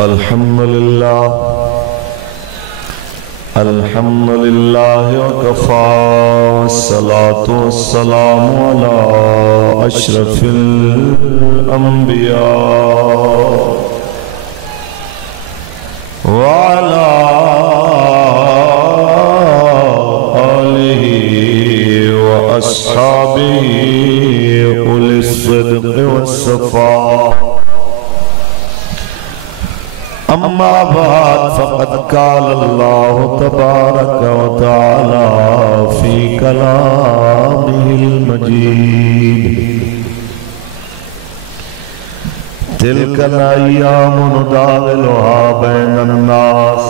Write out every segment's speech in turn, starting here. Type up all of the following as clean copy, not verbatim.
الحمد لله وكفى والصلاة والسلام على أشرف الأنبياء وعلى آله وأصحابه أولي الصدق والصفاء. أما بعد فقد قال الله تبارك وتعالى في كلامه المجيد: تلك الأيام نداولها بين الناس.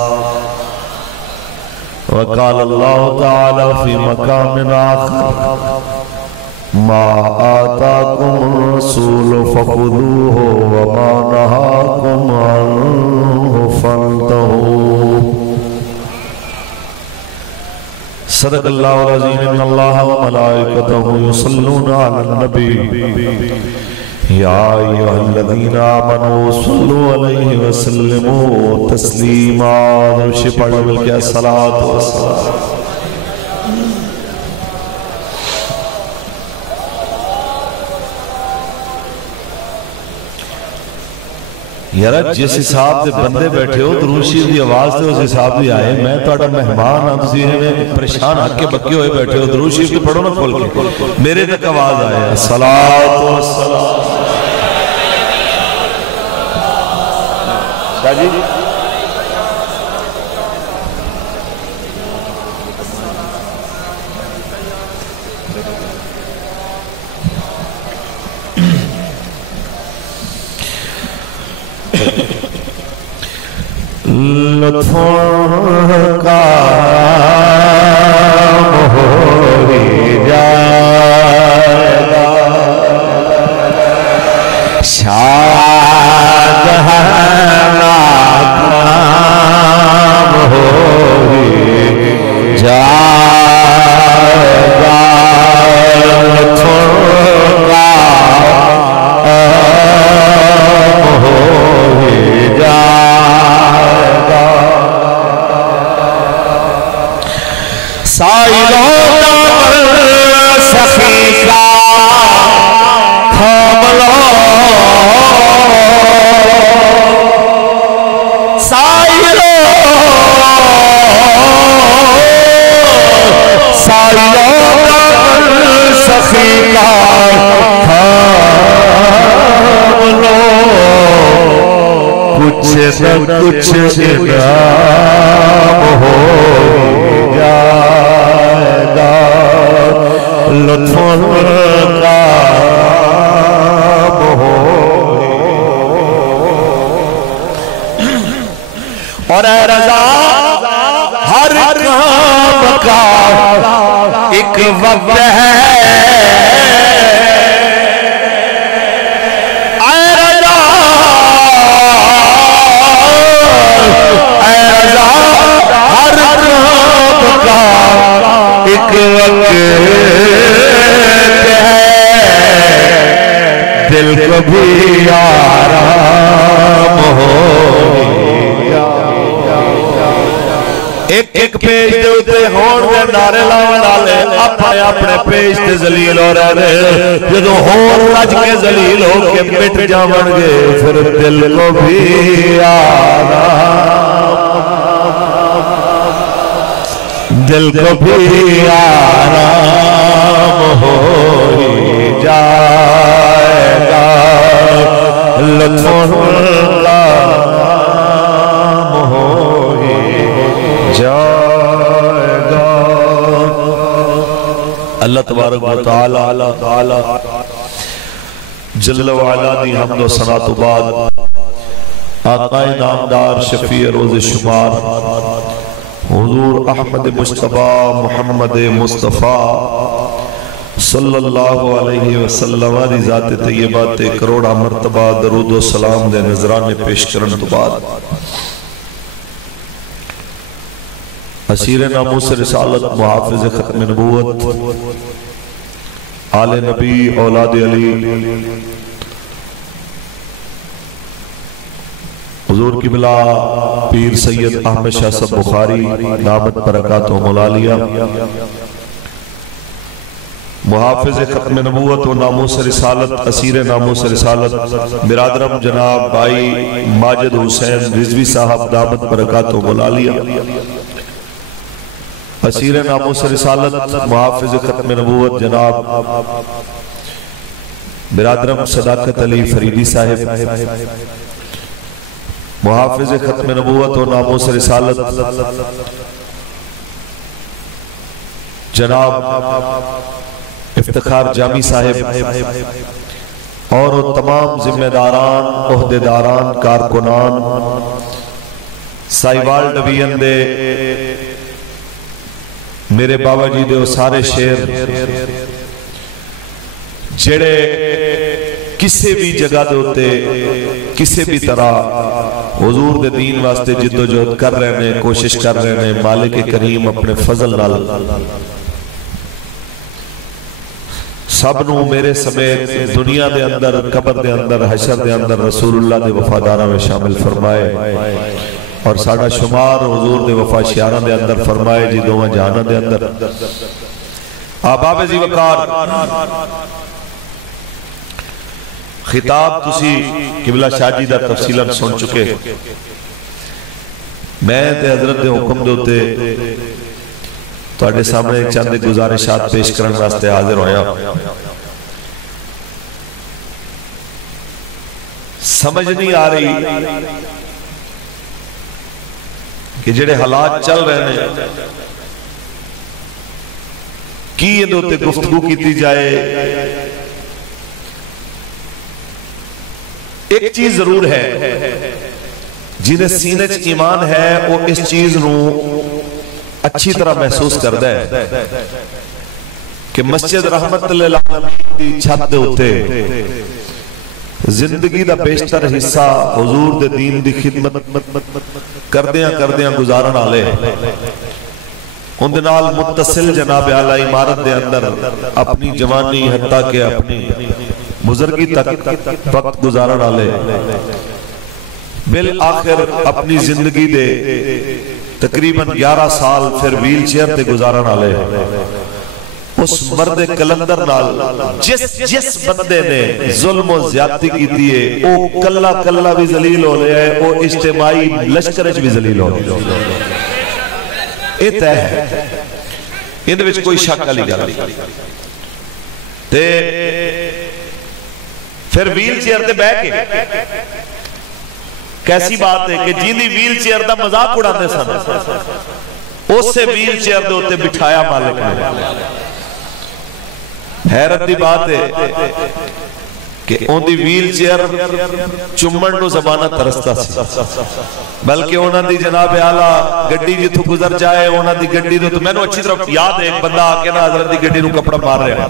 وقال الله تعالى في مقام آخر: ما آتاكم الرسول فخذوه وما نهاكم عنه فانتهوا. صدق الله العظيم. إن الله وملائكته يصلون على النبي يا أيها الذين آمنوا صلوا عليه وسلموا تسليما. درود پڑھ مل کے الصلاۃ والسلام. یار جس حساب سے بندے بیٹھے ہو درود شریف دی آواز تے اس حساب دی آئے. میں تہاڈا مہمان ہاں، تسی ایویں پریشان ہکے بکے ہوئے بیٹھے ہو. درود شریف تے پڑھو نا کھول کے، میرے تک آواز آئے. الصلاۃ والسلام. شاہ جی لطف کا ہو جائے گا، شاد ہے ناکام ہو جائے گا. لطف کا ہو جائے، سائلوں سخی کا تھام لو، سائلوں سخی کا تھام لو، کچھ نہ کچھ انعام ہو جائے گا. لطف کا ہو. اور اے رضا ہر کام کا ایک وقت ہے. ایک وقت ہے دل کو بھی آرام ہو. ایک پیج دے اتے ہون دے نعرے لاؤں والے اپنے اپنے پیج تے ذلیل ہو رہے. جدو ہون رج کے ذلیل ہو کے مٹ جاون گے پھر دل کو بھی آرام، دل کو بھی آرام ہو جائے گا. لطف کا ہو جائے گا. اللہ تبارک و تعالی جل وعلا دی حمد و ثنا تو بعد آقا نامدار شفیع روز شمار حضور احمد مصطفیٰ محمد مصطفیٰ صلی اللہ علیہ وسلم دی ذات طیبات کروڑا مرتبہ درود و سلام دے نظرانے پیش کرن تو بعد اسیر ناموس رسالت محافظ ختم نبوت آل نبی اولاد علی حضور قبلہ پیر سید احمد شاہ صاحب بخاری دامت برکاتہ ملالیہ، محافظ ختم نبوت و ناموس رسالت، اسیر ناموس رسالت برادرم جناب بھائی ماجد حسین رضوی صاحب دامت برکاتہ ملالیہ، اسیر ناموس رسالت محافظ ختم نبوت جناب برادرم صداقت علی فریدی صاحب، محافظ ختم نبوت و ناموس رسالت جناب افتخار جامی صاحب، اور تمام ذمہ داران، عہدیداران، کارکنان سائیوال ڈویژن دے میرے بابا جی دے سارے شیر جڑے کسی بھی جگہ دے ہوتے کسی بھی طرح حضور دے دین واسطے جد و جہد کر رہے ہیں، کوشش کر رہے ہیں، مالک کریم اپنے فضل نال سب نو میرے سمیت دنیا دے اندر، قبر دے اندر، حشر دے اندر رسول اللہ دے وفادارہ میں شامل فرمائے، اور ساڑھا شمار حضور دے وفا شیارہ دے اندر فرمائے جی دوہاں جہانہ دے اندر۔ آباب زی وقار خطاب تسی قبلہ شاہ جی دا تفصیلاً سن چکے، میں تے حضرت دے حکم دوتے تو سامنے چند گزارشات پیش کرن واسطے حاضر ہویا۔ سمجھ نہیں آ رہی کہ جڑے حالات چل رہے ہیں کی یہ دوتے گفتگو کیتی جائے۔ ایک چیز ضرور ہے، جنہیں سینے چ ایمان ہے وہ اس چیز نو اچھی طرح محسوس کردا ہے کہ مسجد رحمت للعالمین دی چھت دے ہوتے زندگی دا بیشتر حصہ حضور دے دین دی خدمت کردیاں گزارن آلے، ان دے نال متصل جناب اعلیٰ عمارت دے اندر اپنی جوانی حتیٰ کہ اپنی بزرگی تک وقت گزارن آلے، بالآخر اپنی زندگی دے تقریباً 11 سال پھر ویل چیئر تے گزارن آلے، اس مرد کلندر نال جس بندے نے ظلم و زیادتی کی دیئے او کلہ بھی ذلیل ہو لیا ہے، او اجتماعی لشکرج بھی ذلیل ہو لیا ہے۔ یہ طے ہے، ان وچ کوئی شک علی گل تے پھر ویل چیئر تے بیٹھ کے کیسی بات ہے کہ جیندی ویل چیئر دا مذاق اڑاتے سن، اس سے ویل چیئر دے ہوتے بٹھایا مالک نے۔ حیرت دی بات ہے کہ ان دی ویل چیئر چمڑ نو زبانہ ترستا سی، بلکہ انہاں دی جناب اعلیٰ گڈی جتھو گزر جائے انہاں دی گڈی دے تو میں نے اچھی طرف یاد ہے ایک بندہ آکے نا حضرت دی گڈی نو کپڑا مار رہا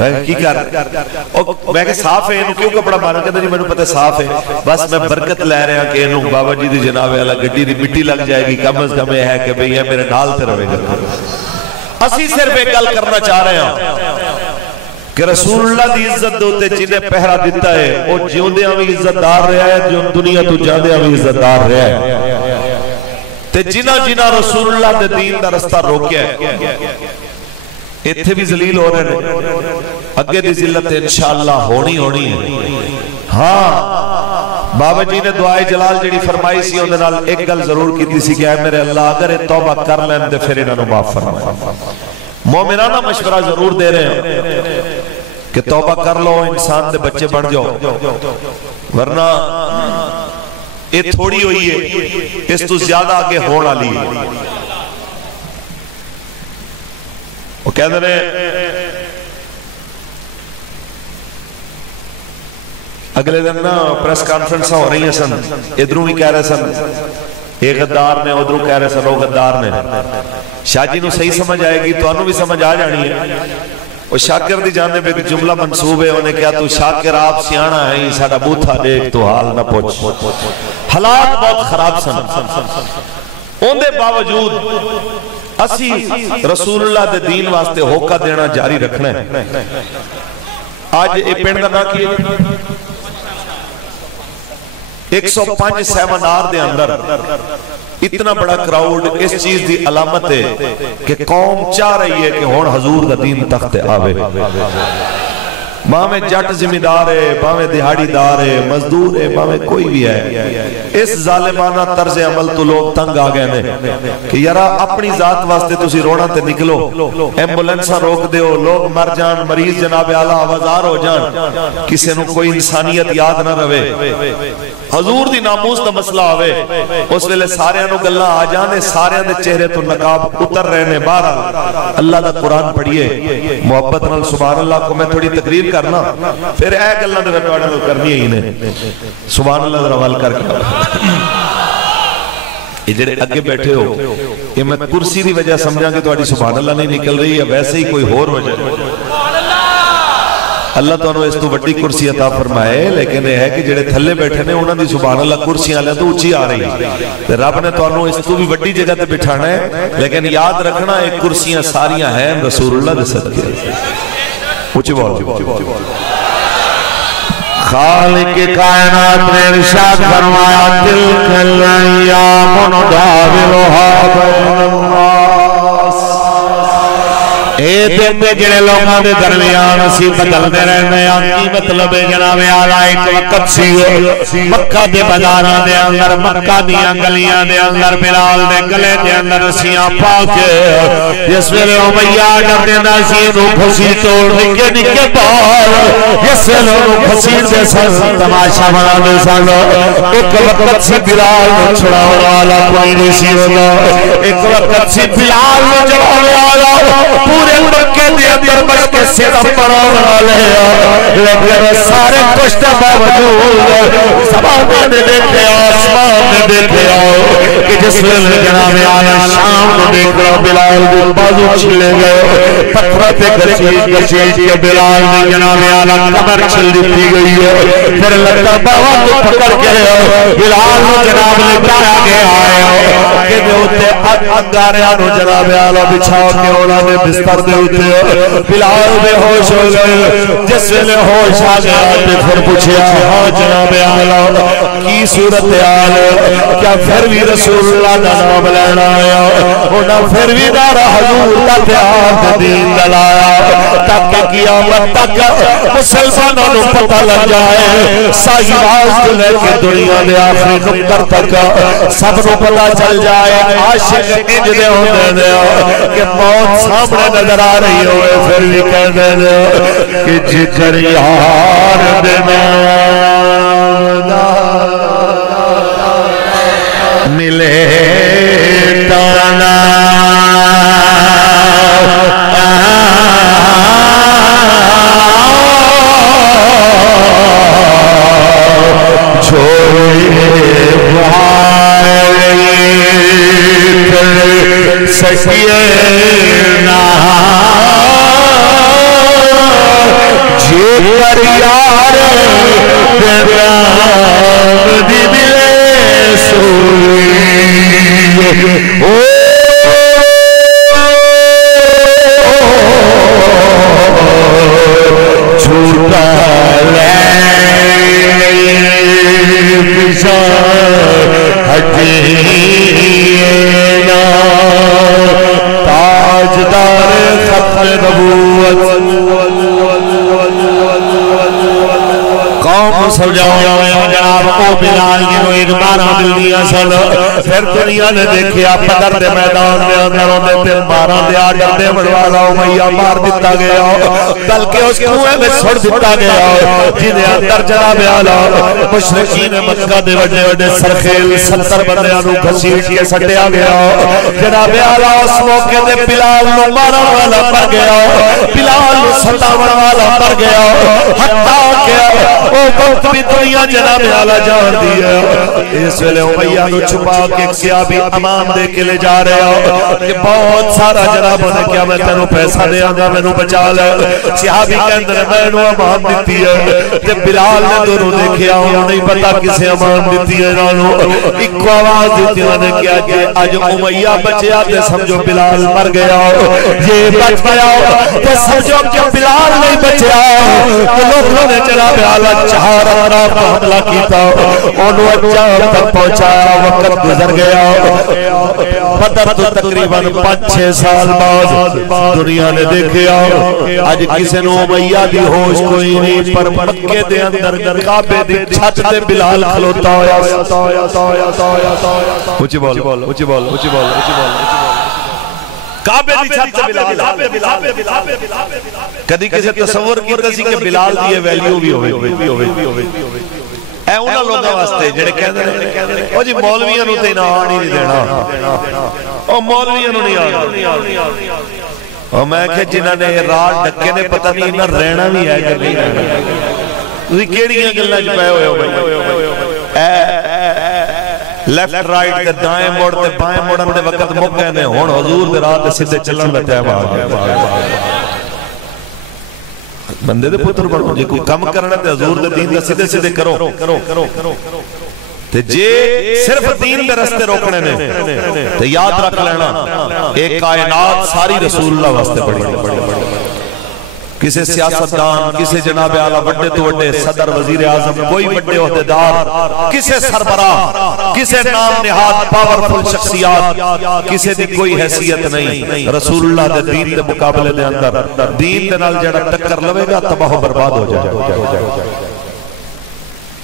ہے، کی کر میں کہ صاف ہے انہوں کیوں کپڑا مارا، کہتا جی میں نے پتہ صاف ہے، بس میں برکت لے رہے ہیں کہ انہوں بابا جی دی جناب اعلیٰ گڈی دی مٹی لگ جائے گی، کم از کم یہ ہے کہ بھئی یہ میرے نال تے روے گا۔ اسی صرف ایک گل کرنا چاہ رہے ہیں کہ رسول اللہ دی عزت دوتے جنہیں پہرا دیتا ہے وہ جیوندیاں بھی عزت دار رہا ہے، جو دنیا تو جاندیاں بھی عزت دار رہا ہے، تے جنہ رسول اللہ دے دین دا رستہ روکیا ہے اتھے بھی ذلیل ہو رہے ہیں، اگے دی ذلت انشاءاللہ ہونی ہے۔ ہاں بابا جی نے دعائے جلال جڑی فرمائی سی انہوں نے ایک گل ضرور کی سی کہ اے میرے اللہ اگر توبہ کر لیں دے پھر انہوں نے معاف فرمائے۔ مومنانہ مشورہ ضرور دے رہے ہیں کہ توبہ کر لو، انسان دے بچے بن جاؤ، ورنہ یہ تھوڑی ہوئی ہے، اس تو زیادہ آگے ہونا لی۔ وہ کہہ دے اگلے دن نا پریس کانفرنس ہو رہی ہیں سن، ادھروں بھی کہہ رہے سن ایک غدار نے، ادھروں کہہ رہے سن وہ غدار نے۔ شاہ جی نو صحیح سمجھ آئے گی تو انہوں بھی سمجھ آ جانی ہے۔ وہ شاکر دی جانب ایک جملہ منصوب ہے، انہیں کہا تو شاکر آپ سیانہ ہیں، ساڑھا بوتھا دیکھ تو حال نہ پوچھ۔ حالات بہت خراب سن، ان دے باوجود اسی رسول اللہ دے دین واسطے ہوکا دینا جاری رکھنا ہے۔ آج ایک پینڈ کا نا کیے 105 سیمینار دے اندر اتنا بڑا کراؤڈ اس چیز دی علامت ہے کہ قوم چاہ رہی ہے کہ ہون حضور دا دین تخت آوے. باویں جٹ زمیندار ہے، باویں دہاڑی دار ہے، مزدور ہے، باویں کوئی بھی ہے، اس ظالمانہ طرز عمل تو لوگ تنگ آ گئے نے کہ یارا اپنی ذات واسطے تسی رونا تے نکلو، ایمبولنساں روک دیو، لوگ مر جان، مریض جناب اعلیٰ آوازار ہو جان، کسی نو کوئی انسانیت یاد نہ رہے، حضور دی ناموس دا مسئلہ آوے، اس ویلے سارے انو گلہ آ جانے، سارے اندے چہرے تو نقاب اتر رہنے. بارہ اللہ دا قرآن پڑھئے محبت نال سبحان اللہ کو میں تھوڑی تقریر کرنا پھر اے گلہ دے ویٹواڑے نال کرنی ہے انہیں سبحان اللہ ذرا وال کر کے یہ جڑے اگے بیٹھے ہو کہ میں کرسی دی وجہ سمجھا کہ تھوڑی سبحان اللہ نہیں نکل رہی ہے، ویسے ہی کوئی اور وجہ اللہ تو انہوں اس تو بڑی کرسی عطا فرمائے، لیکن یہ ہے کہ جڑے تھلے بیٹھے نے انہوں نے سبحان اللہ کرسیاں لیں تو اچھی آ رہی ہے. رب نے تو انہوں اس تو بھی بڑی جگہ تے بٹھانا ہے، لیکن یاد رکھنا ایک کرسیاں ساریاں ہیں رسول اللہ دے صدقے. اچھی بول خالق کائنات نے ارشاد فرمایا تلک الایام نداولها بین الناس. اے دن دے جڑے لوگاں دے درمیان اسی بدلدے رہنے ہیں. کی مطلب ہے جناب اعلیٰ ایک وقت سی مکہ دے بازاراں دے اندر، مکہ دیاں گلیاں دے اندر، بلال دے گلے دے اندر رسیاں پا کے جس ویلے امیہ ڈر دینا سی نو پھسی توڑ نکے نکے بار جس ویلے نو پھسی دے سن تماشا بنا دے سن. ایک وقت سی بلال نو چھڑاؤ والا کوئی نہیں سی ہوگا. ایک وقت سی بلال نو چھڑاؤ والا پورے مکے دے اندر بچ کے سیدہ پڑھاؤ والے لیکن سارے کشت باوجود سباہ نے دیکھے آسمان نے دیکھے کہ جس ویلے جناب آیا شام نے دیکھ رہا بلال دل بازو چھلے گئے پتھرہ پہ گچیج کے بلال نے جناب آیا کمر چھل دیتی گئی ہے. پھر لگتا باوا کو پکڑ کے بلال نے جناب لٹایا گیا ہے کہ جو ہوتے انگاریاں نے جناب آیا بچھاؤ کے انہوں نے بستر دے ہوتے بلال بے ہوش ہو گئے. جس ویلے ہوش آ گیا پھر پوچھیا ہاں جناب آیا کی صورتحال کیا پھر بھی رسول اللہ کا نام لینا آیا انہاں پھر بھی دارا حضور کا پیار دین دلایا تاکہ قیامت تک مسلمانوں کو پتہ لگ جائے سائی باز لے کے دنیا دے آخری نکتر تک سب کو پتہ چل جائے عاشق انج دے ہوندے دے کہ موت سامنے نظر آ رہی ہوئے پھر بھی کہہ دے دے کہ جکر یار دینا ملے تانا چھوڑے بھائی کر سکیے نا جیگر یار دیرام دی ملے سوئی چھوٹا لے پیشا ہٹینا تاجدار ختم نبوت قوم سمجھاؤ جناب او بلال جنو ادمارہ ملنیاں سن پھر دنیا نے دیکھیا پدر دے میدان میں اندر ہوندے تے مارا دے آڈر دے بڑوالا امیہ مار دیتا گیا بلکہ اس کنویں میں سڑ دیتا گیا جنہیں اندر جناب اعلیٰ مشرقین مکہ دے وڈے وڈے سرخیل 70 بندیاں نو گھسیٹ کے سٹیا گیا جناب اعلیٰ اس موقع دے بلال نو مارا والا مر گیا بلال نو ستاون والا مر گیا حتیٰ کہ او وقت بھی دنیا جناب اعلیٰ جان دیا اس ویلے امیہ نو چھپا کے سیابی امان دے کے لے جا رہے ہو کہ بہت سارا جنابوں نے کیا میں تینوں پیسہ دے آنگا میں نو بچا لے سیابی کے اندر میں نو امان دیتی ہے کہ بلال نے دونوں دیکھیا انہوں نہیں پتا کسے امان دیتی ہے نانو ایک آواز دیتی انہوں نے کیا کہ آج امیہ بچے آتے سمجھو بلال مر گیا یہ بچ گیا تو سمجھو کہ بلال نہیں بچیا کہ لوگوں نے جناب اعلیٰ چہار اطراف کو حملہ کیتا کیتا انہوں اجاب تک پہنچایا وقت گزر گیا بدر تو تقریباً 5-6 سال بعد دنیا نے دیکھیا آج کسے نو امیہ دی ہوش کوئی نہیں پر مکے دے اندر کعبے دی چھت تے بلال کھلوتا ہویا اچھی بول اچھی بول اچھی بول کعبے دی چھت تے بلال کدی کسی تصور کیتا سی کہ بلال دی ویلیو بھی ہوئے اے انہاں لوگاں واسطے جڑے کہندے نے او جی مولویاں نوں تے نہ آن ہی نہیں دینا او مولویاں نوں نہیں آن اور میں کہ جنہاں نے رات ڈکے نے پتہ نہیں انہاں رہنا بھی ہے کہ نہیں رہنا تسی کیڑیاں گلاں وچ پئے ہوئے ہو بھائی لیفٹ رائٹ تے دائیں موڑ تے بائیں موڑن دے وقت مک گئے نے ہن حضور دے راہ تے سیدھے چلن دا ٹائم آ گیا بندے دے پتر بڑھو جے کوئی کم کرنا تے حضور دے دین دا سیدھے سیدھے کرو تے جے صرف دین دے رستے روکنے نے تے یاد رکھ لینا ایک کائنات ساری رسول اللہ واسطے بڑی کسے سیاستدان کسے جناب اعلیٰ بڑے تو بڑے صدر وزیر اعظم کوئی بڑے عہدیدار کسے سربراہ کسے نام نہاد پاورفل شخصیات کسے دی کوئی حیثیت نہیں رسول اللہ دے دین دے مقابلے دے اندر دین دے نال جڑا ٹکر لوے گا تباہ و برباد ہو جائے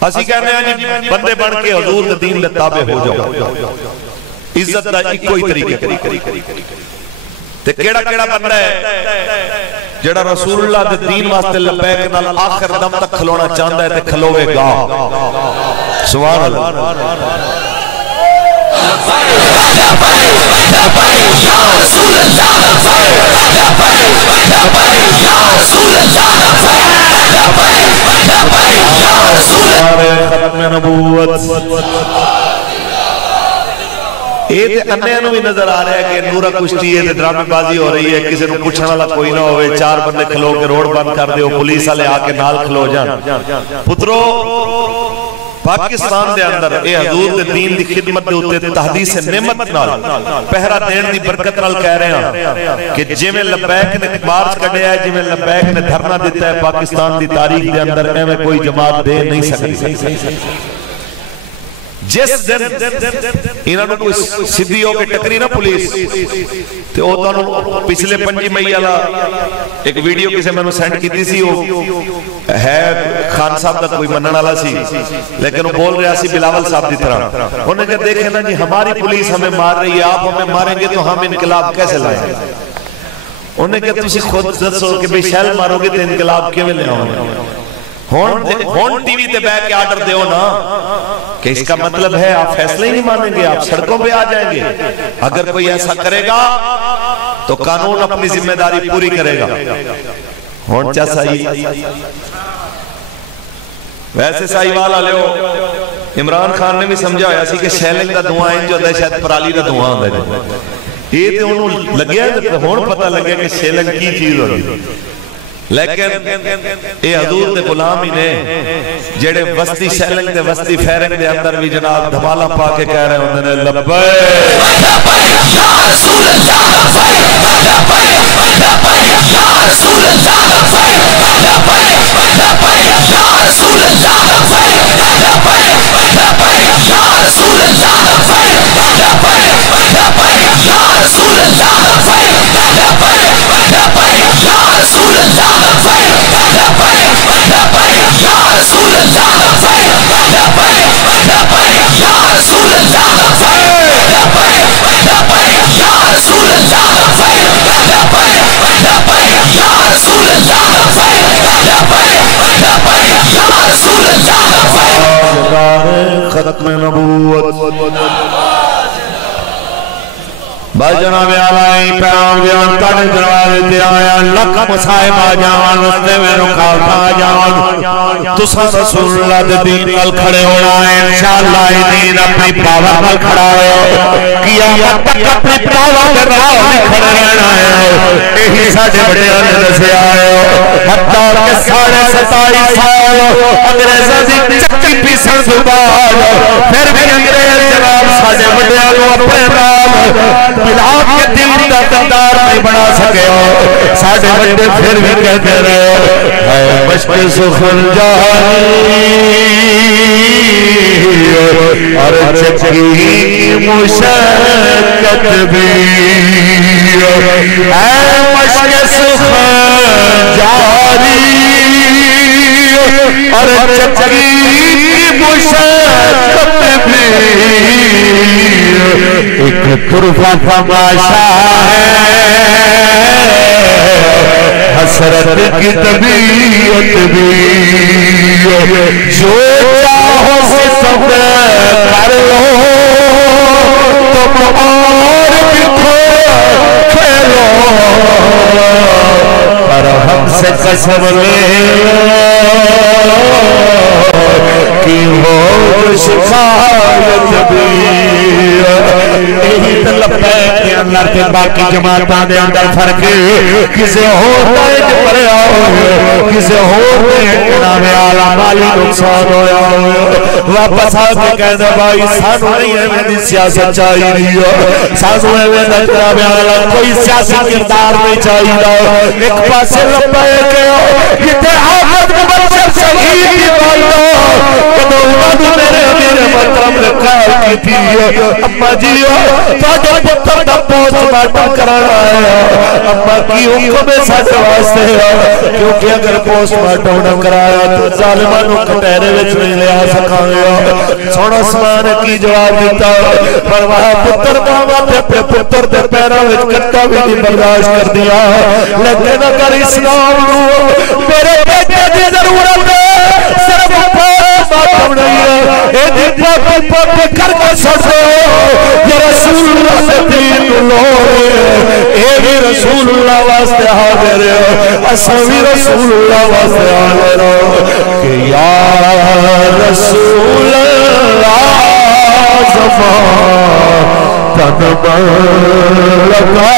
اسی کہنے ہیں بندے بن کے حضور دے دین دے تابع ہو جاؤ عزت دا ایک کوئی طریقے تے کیڑا بندہ ہے جڑا رسول اللہ دے دین واسطے لبیک نال آخر دم تک کھلونا چاہتا ہے تے کھلوے گا سبحان اللہ ختم نبوت ایک انہیں نو بھی نظر آ رہا ہے کہ نورہ کشتی ہے ڈرامے بازی ہو رہی ہے کسی نو پوچھنے والا کوئی نہ ہوئے 4 بندے کھلو کے روڈ بند کر دے پولیس والے آ کے نال کھلو جان پترو پاکستان دے اندر اے حضور دے دین دی خدمت دے ہوتے تحدیث نعمت نال پہرا دین دی برکت نال کہہ رہے ہیں کہ جی میں لبیک نے مارچ کڑے ہے جی میں لبیک نے دھرنا دیتا ہے پاکستان دی تاریخ دے اندر میں کوئی جماعت دے نہیں سکتی جس دن انہوں نے کوئی سدھی ہو کے ٹکری نا پولیس تے او تو پچھلے 5 مئی والا ایک ویڈیو کسے میں نے سینڈ کیتی سی ہے خان صاحب دا کوئی منن والا سی لیکن وہ بول رہا سی بلاول صاحب دی طرح انہوں نے کہا دیکھیں نا جی ہماری پولیس ہمیں مار رہی ہے آپ ہمیں ماریں گے تو ہم انقلاب کیسے لائیں گے انہوں نے کہا تسی خود دسو کہ بے شیل مارو گے تو انقلاب کیوں لے آؤں گے ہون ٹی وی تے بیٹھ کے آرڈر دیو نا کہ اس کا مطلب ہے آپ فیصلہ ہی نہیں مانیں گے آپ سڑکوں پہ آ جائیں گے اگر کوئی ایسا کرے گا تو قانون اپنی ذمہ داری پوری کرے گا ہون چا صحیح ویسے صحیح والا لے ہو عمران خان نے بھی سمجھا ہویا سی کہ شیلنگ دا دعائیں جو دے شاید پرالی دا دعائیں دے یہ تے انہوں لگیا ہے ہون پتہ لگیا کہ شیلنگ کی چیز ہوگی لیکن اے حضور دے غلام ہی نے جڑے وسطی شیلنگ دے وسطی فیرنگ دے اندر بھی جناب دھمالا پا کے کہہ رہے ہوندے نے لبیک یا رسول اللہ لبیک یا رسول اللہ لبیک یا رسول اللہ لبیک یا رسول اللہ لبیک یا رسول اللہ ختم نبوت بھائی جناب آلائی پیام دیان تانے دروازے دے آیا لکھ مسائب آ جان رستے میں رکاوٹ آ جان تسا رسول اللہ دے دین نال کھڑے ہونا ہے انشاءاللہ یہ دین اپنی پاور نال کھڑا ہے قیامت تک اپنی پاور دے راہ کھڑے رہنا ہے یہی ساڑھے بڑے آنے دسے آئے حتیٰ کہ 27.5 سال انگریزہ دی چکی پیسن دوبار پھر بھی انگریز جناب ساڑھے بڑے آنے اپنے نام بلاد کے دل کا دندار نہیں بنا سکے ہو ساڑھے بڑے پھر بھی کہتے رہے ہے مشق سخن جاری اور چکی کی مشقت بھی ہے مشق سخن جاری اور چکی کی مشقت بھی ایک طرفہ تماشا ہے حسرت کی طبیعت بھی جو چاہو سے سب کر لو تم اور بھی کھیلو پر ہم سے قسم لے کہ ہو شکایت بھی یہی طلب ہے کہ اللہ کے باقی جماعتاں دے اندر فرق کسے ہوتا ہے کہ پڑے آؤ کسے ہوتا ہے کہ نامے آلہ مالی نقصان ہویا واپس آتے کہنے بھائی سانو نہیں ہے میں سیاست چاہی نہیں ہو سانو ہے میں نامے آلہ کوئی سیاسی کردار نہیں چاہی رہا ایک پاسے لبا ہے کہ یہ تحافت مبشر شہید کی بھائی میرے مطلب رکھا کی تھی اما جی فاجہ پتر دا پوسٹ مارٹم کرانا ہے اما کی حکم ساتھ واسطے کیونکہ اگر پوسٹ مارٹم نہ کرایا تو ظالمانوں کٹہرے وچ نہیں لے آ سکاں گے سونا سمان کی جواب دیتا پر وہاں پتر ماما تے اپنے پتر دے پیراں وچ کٹا بھی نہیں برداشت کر دیا لیکن اگر اسلام نو میرے بیٹے دی ضرورت ہے صرف ماتم نہیں ہے اے دیپا پاپا پہ کر کے سڑھو یہ رسول اللہ سے دین لوڑے اے بھی رسول اللہ واسطے حاضر ہے اساوی رسول اللہ واسطے حاضر ہے کہ یا رسول اللہ زمان تنبر لگا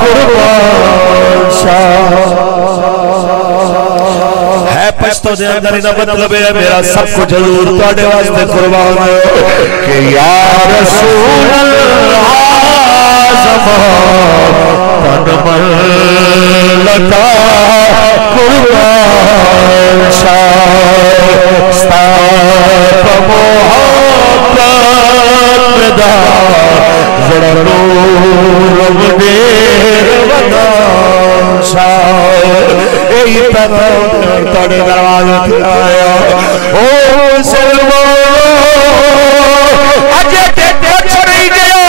قربان شاہ پشتو دے اندر انہا مطلب ہے میرا سب کو جلور تاڑے واسطے قربان ہے کہ یا رسول اللہ زمان تنمل لگا قربان شاہ ستاپ محبت مدا ضرور مدیر ودان شاہ اے پیغام تاڑے دروازہ آیا او مسلمان اجے تے کچھ نہیں گیا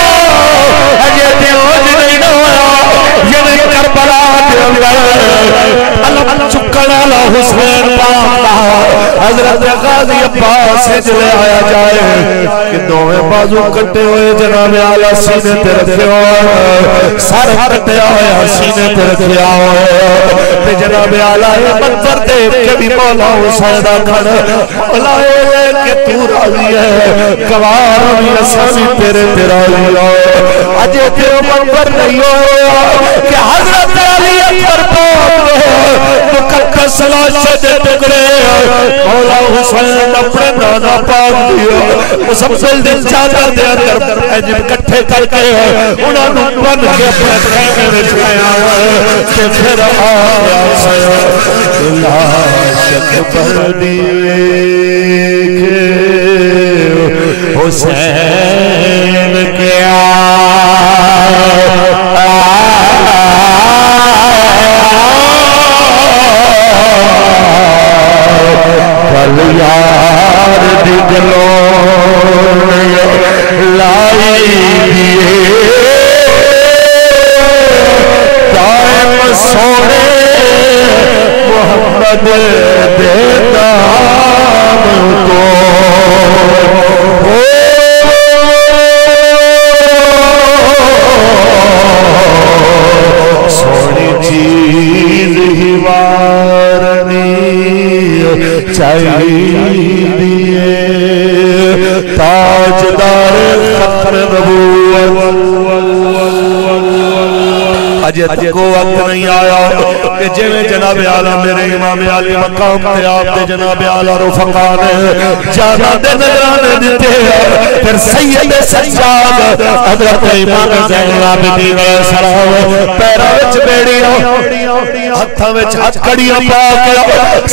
اجے تے ہوج نہیں ہویا یہ کربلا دے اندر علم چکنا لا حسین پاک حضرت غازی عباس سے لے آیا جائے کہ دوویں بازو کٹے ہوئے جناب اعلی سینے تے رکھے ہوئے سر کٹے ہوئے سینے تے رکھے ہوئے تے جناب اعلی منظر دیکھ کے بھی مولا حسین کھڑ مولا کہ تو راضی ہے گوار بھی اسامی تیرے راضی ہو اجے تیرے منظر نہیں ہو کہ حضرت علی اکبر پاک مقدس لاشے دے ٹکڑے مولا حسین اپنے نانا پاک دیا مسلسل دل چادر دے اندر عجب کٹھے کر کے انہاں نو بن کے اپنے خیمے وچ آیا کہ پھر آیا سیا لاشک پر دیکھ حسین کیا یار دلوں لائی دیئے دائم سونے محمد دیتا ہم کو سونی چیز ہی وارنی چاہیے تاجدار فخر نبوت اجے تک کو وقت نہیں آیا کہ جویں جناب اعلی میرے امام علی مقام تے آپ دے جناب اعلی رفقا نے جانا دے نگرانے دیتے پھر سید سجاد حضرت امام زین العابدین علیہ السلام پیرا وچ بیڑیاں ہتھاں وچ ہتھکڑیاں پا کے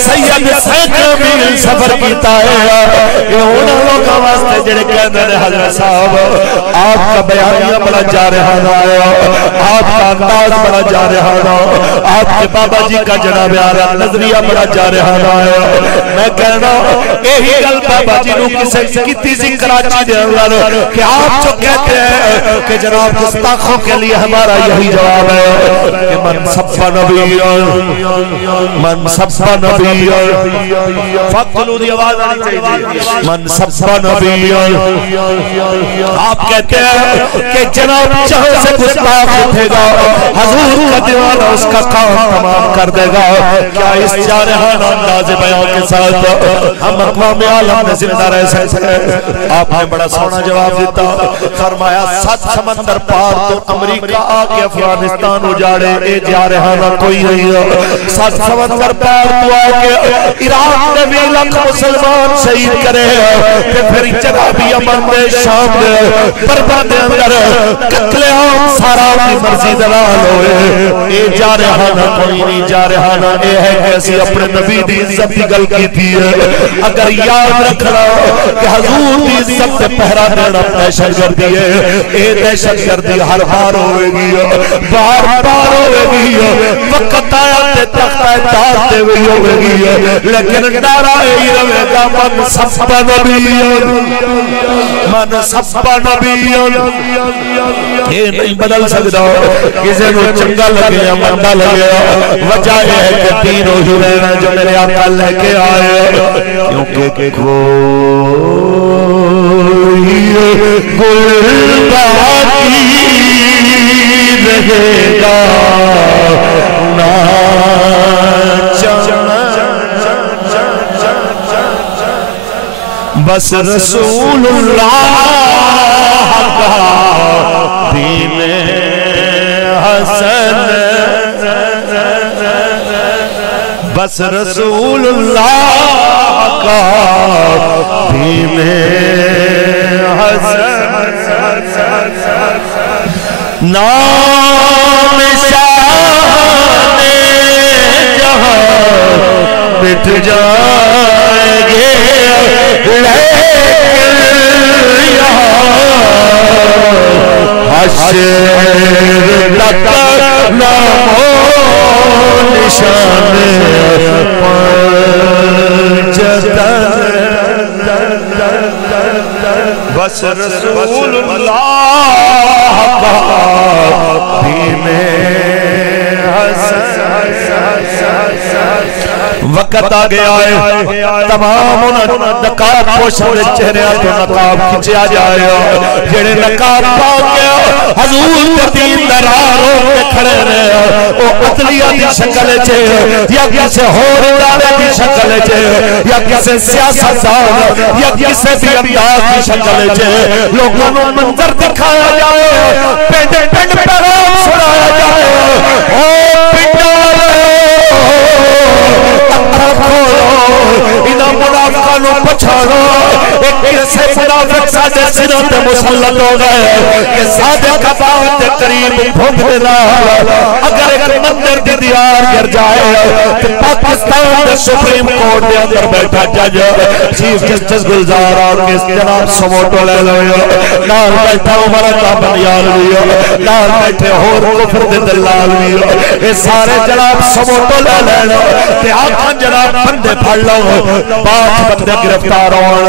سید سینکڑوں میل سفر کیتا ہے یہ انہاں لوگاں واسطے جڑے کہندے نے حضرت صاحب آپ کا بیانیہ بڑا جارحانہ آیا آپ کا انداز بڑا جارحانہ آپ کے بابا جی کا جناب اعلیٰ نظریہ بڑا جارحانہ آیا میں کہنا یہی گل بابا جی نو کسے کتی سی کراچی دے اندر کہ آپ جو کہتے ہیں کہ جناب گستاخوں کے لیے ہمارا یہی جواب ہے کہ من سبا نبی فقلو دی آواز آنی چاہیے من سبا نبی آپ کہتے ہیں کہ جناب جہاں سے گستاخ اٹھے گا حضور کا دیوانہ اس کا کام تمام کر دے گا کیا اس جارحانہ انداز بیان کے ساتھ ہم اقوام عالم میں زندہ رہ سکتے ہیں آپ نے بڑا سونا جواب دیتا فرمایا 7 سمندر پار تو امریکہ آکے افغانستان اجاڑے اے جارحانہ کوئی نہیں 7 سمندر پار تو آکے عراق نے 20 لاکھ مسلمان شہید کرے پھر جنابی امن دے شام دے برباد دے اندر قتل عام سارا اپنی مرضی دلال ہوئے اے جارحانہ کوئی نہیں جارحانہ اے ہے کہ اسی اپنے نبی دی عزت دی گل کی تھی اگر یاد رکھنا کہ حضور دی عزت سے پہرا دینا دہشت گردی ہے اے دہشت گردی ہر بار ہوئے گی بار بار ہوئے گی وقت آیا تے تختہ دار دے ہوئے گی لیکن ڈارا ہی روے گا من سبا نبی یہ نہیں بدل سکتا کسی کو چنگا لگے یا منڈا لگے وجہ یہ ہے کہ دین وہی رہنا جو میرے آقا لے کے آئے کیونکہ کوئی گل باقی رہے گا نہ بس رسول اللہ کا دین حسن بس رسول اللہ کا دین حسن نام شان جہاں مٹ جائیں گے حشر تک نام و نشان بس رسول اللہ کا دین حسن وقت آ گیا ہے تمام نقاب پوشن چہرے تو نقاب کھچیا جائے جڑے نقاب پا گیا حضور دین دراروں میں کھڑے رہے وہ عدلیہ دی شکل چھے یا کسے ہور ادارے دی شکل چھے یا کسے سیاستدان یا کسے بھی انداز دی شکل چھے لوگوں نے منظر دکھایا جائے پینڈ پینڈ پیغام سنایا جائے او پنڈالے منافقانو پچھاڑو ایک کسے منافق سادے سنوں تے مسلط ہو گئے کہ سادے کباوت قریب بھوک دینا اگر ایک مندر دی دیار گر جائے تو پاکستان دے سپریم کورٹ دے اندر بیٹھا جج چیف جسٹس گلزار اور کس جناب سموٹو لے لوئے نال بیٹھا عمر کا بنیال ہوئے نال بیٹھے ہور کفر دے دلال ہوئے یہ سارے جناب سموٹو لے لینا تے آکھاں جناب بندے پھڑ لو 5 بندے گرفتار ہون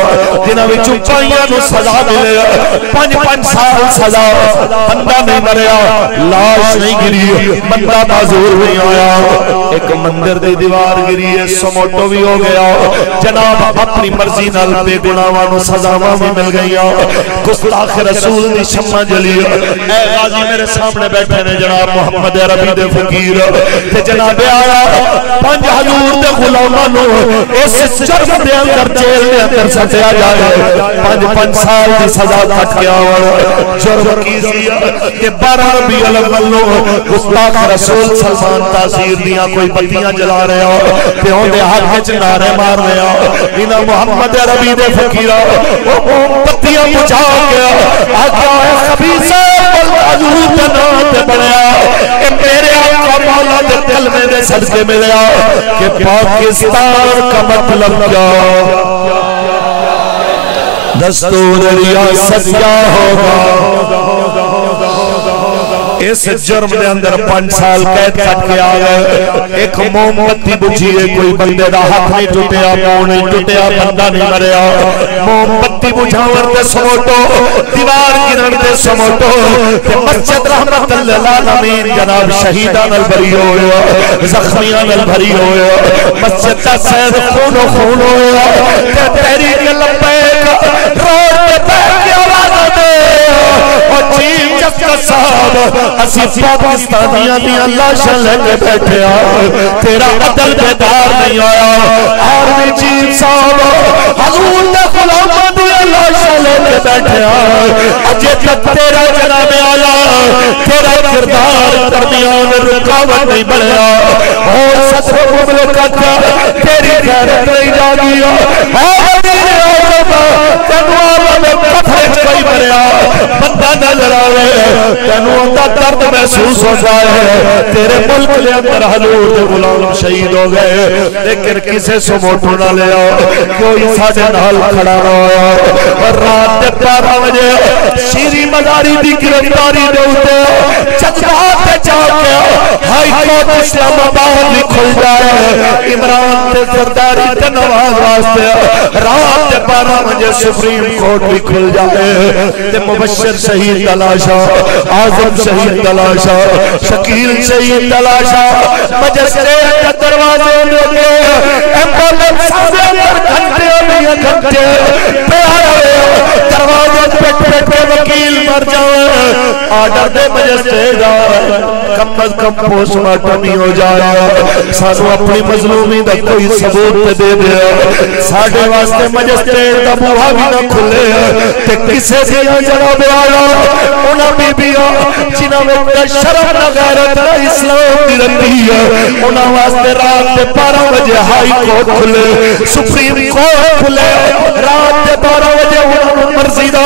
جنہاں وچ چپائیاں نو سزا ملے 5 سال سزا بندہ نہیں مریا لاش نہیں گری بندہ معذور نہیں آیا ایک مندر دی دیوار گری ہے سموٹو بھی ہو گیا جناب اپنی مرضی نال بے گناہاں نو سزاواں بھی مل گئیاں گستاخ رسول دی شمع جلی اے غازی میرے سامنے بیٹھے نے جناب محمد عربی دے فقیر تے جناب آیا 5 حضور دے غلاماں نو اس جرم دے اندر جیل دے اندر سٹیا جائے 5 سال دی دی سزا کٹ کے آوڑ جرم کی سیا کہ 12 ربیع الاول نو گستاخ رسول سلمان تاثیر دیاں کوئی بتیاں جلا رہے ہو پیوں دے ہاتھ وچ نعرے مار رہے ہو انہاں محمد عربی دے فقیرہ وہ بتیاں بجھا گیا آقا اے خبیثہ بالعجوب نات بڑھیا کہ میرے آقا مولا دے کلمے دے صدقے ملیا کہ پاکستان کا مطلب کیا دستور ریاست کیا ہوگا اس جرم دے اندر 5 سال قید کٹ کے آگئے ایک موم بتی بجھیے کوئی بندے دا حق نہیں ٹوٹیا مو نہیں ٹوٹیا بندہ نہیں مریا موم بتی بجھاور دے سموٹو دیوار گرن دے سموٹو کہ مسجد رحمت اللہ العالمین جناب شہیدان البری ہوئے زخمیان البری ہوئے مسجد تا سید خون و خون ہوئے کہ تحریک لبیک روڈ پہ بیٹھ کے آواز دے اور چیف جس کا صاحب اسی پاکستانیاں دی اللہ شاہ لے کے بیٹھے آئے تیرا عدل بیدار نہیں آیا آرمی چیف صاحب حضور نے غلامہ دی اللہ شاہ لے کے بیٹھے آئے اجے تک تیرا جناب آیا تیرا کردار درمیان رکاوٹ نہیں بڑھیا اور صدر مملکت تیری غیرت نہیں جاگی اور میرے آزادہ تنوارہ میں پتھر کوئی مریا بندہ نظر آئے تنوارہ درد محسوس ہو جائے تیرے ملک لے اندر حضور دے غلام شہید ہو گئے لیکن کسے سموٹو نہ لے آؤ کوئی ساڑھے نال کھڑا نہ آیا اور رات دے 12 بجے شیری مداری دی گرفتاری دے ہوتے جذبات تے جا کے ہائی کورٹ اسلام آباد بھی کھل جائے عمران تے زرداری تے نواز واسطے رات دے 12 بجے سپریم کورٹ بھی کھل جائے تے مبشر شہید تلاشا آزم شہید تلاشا شکیل شہید تلاشا مجسٹریٹ کا دروازے لوگے ایمبولنس سے پر گھنٹے میں گھنٹے پیارے دروازے پیٹ پیٹ پہ وکیل مر جائے آڈر دے مجسٹریٹ کم از کم پوسٹ مارٹم ہی ہو جائے سانو اپنی مظلومی دا کوئی ثبوت دے دے ساڑھے واسطے مجسٹریٹ دا بوہا بھی نہ کھلے تے کسے دیا جناب آیا انہاں بھی بیا جنہاں میں شرم نہ غیرت نہ اسلام دی رکھی ہے انہاں واسطے رات دے 12 بجے ہائی کورٹ کھلے سپریم کورٹ کھلے رات دے 12 بجے انہاں مرضی دا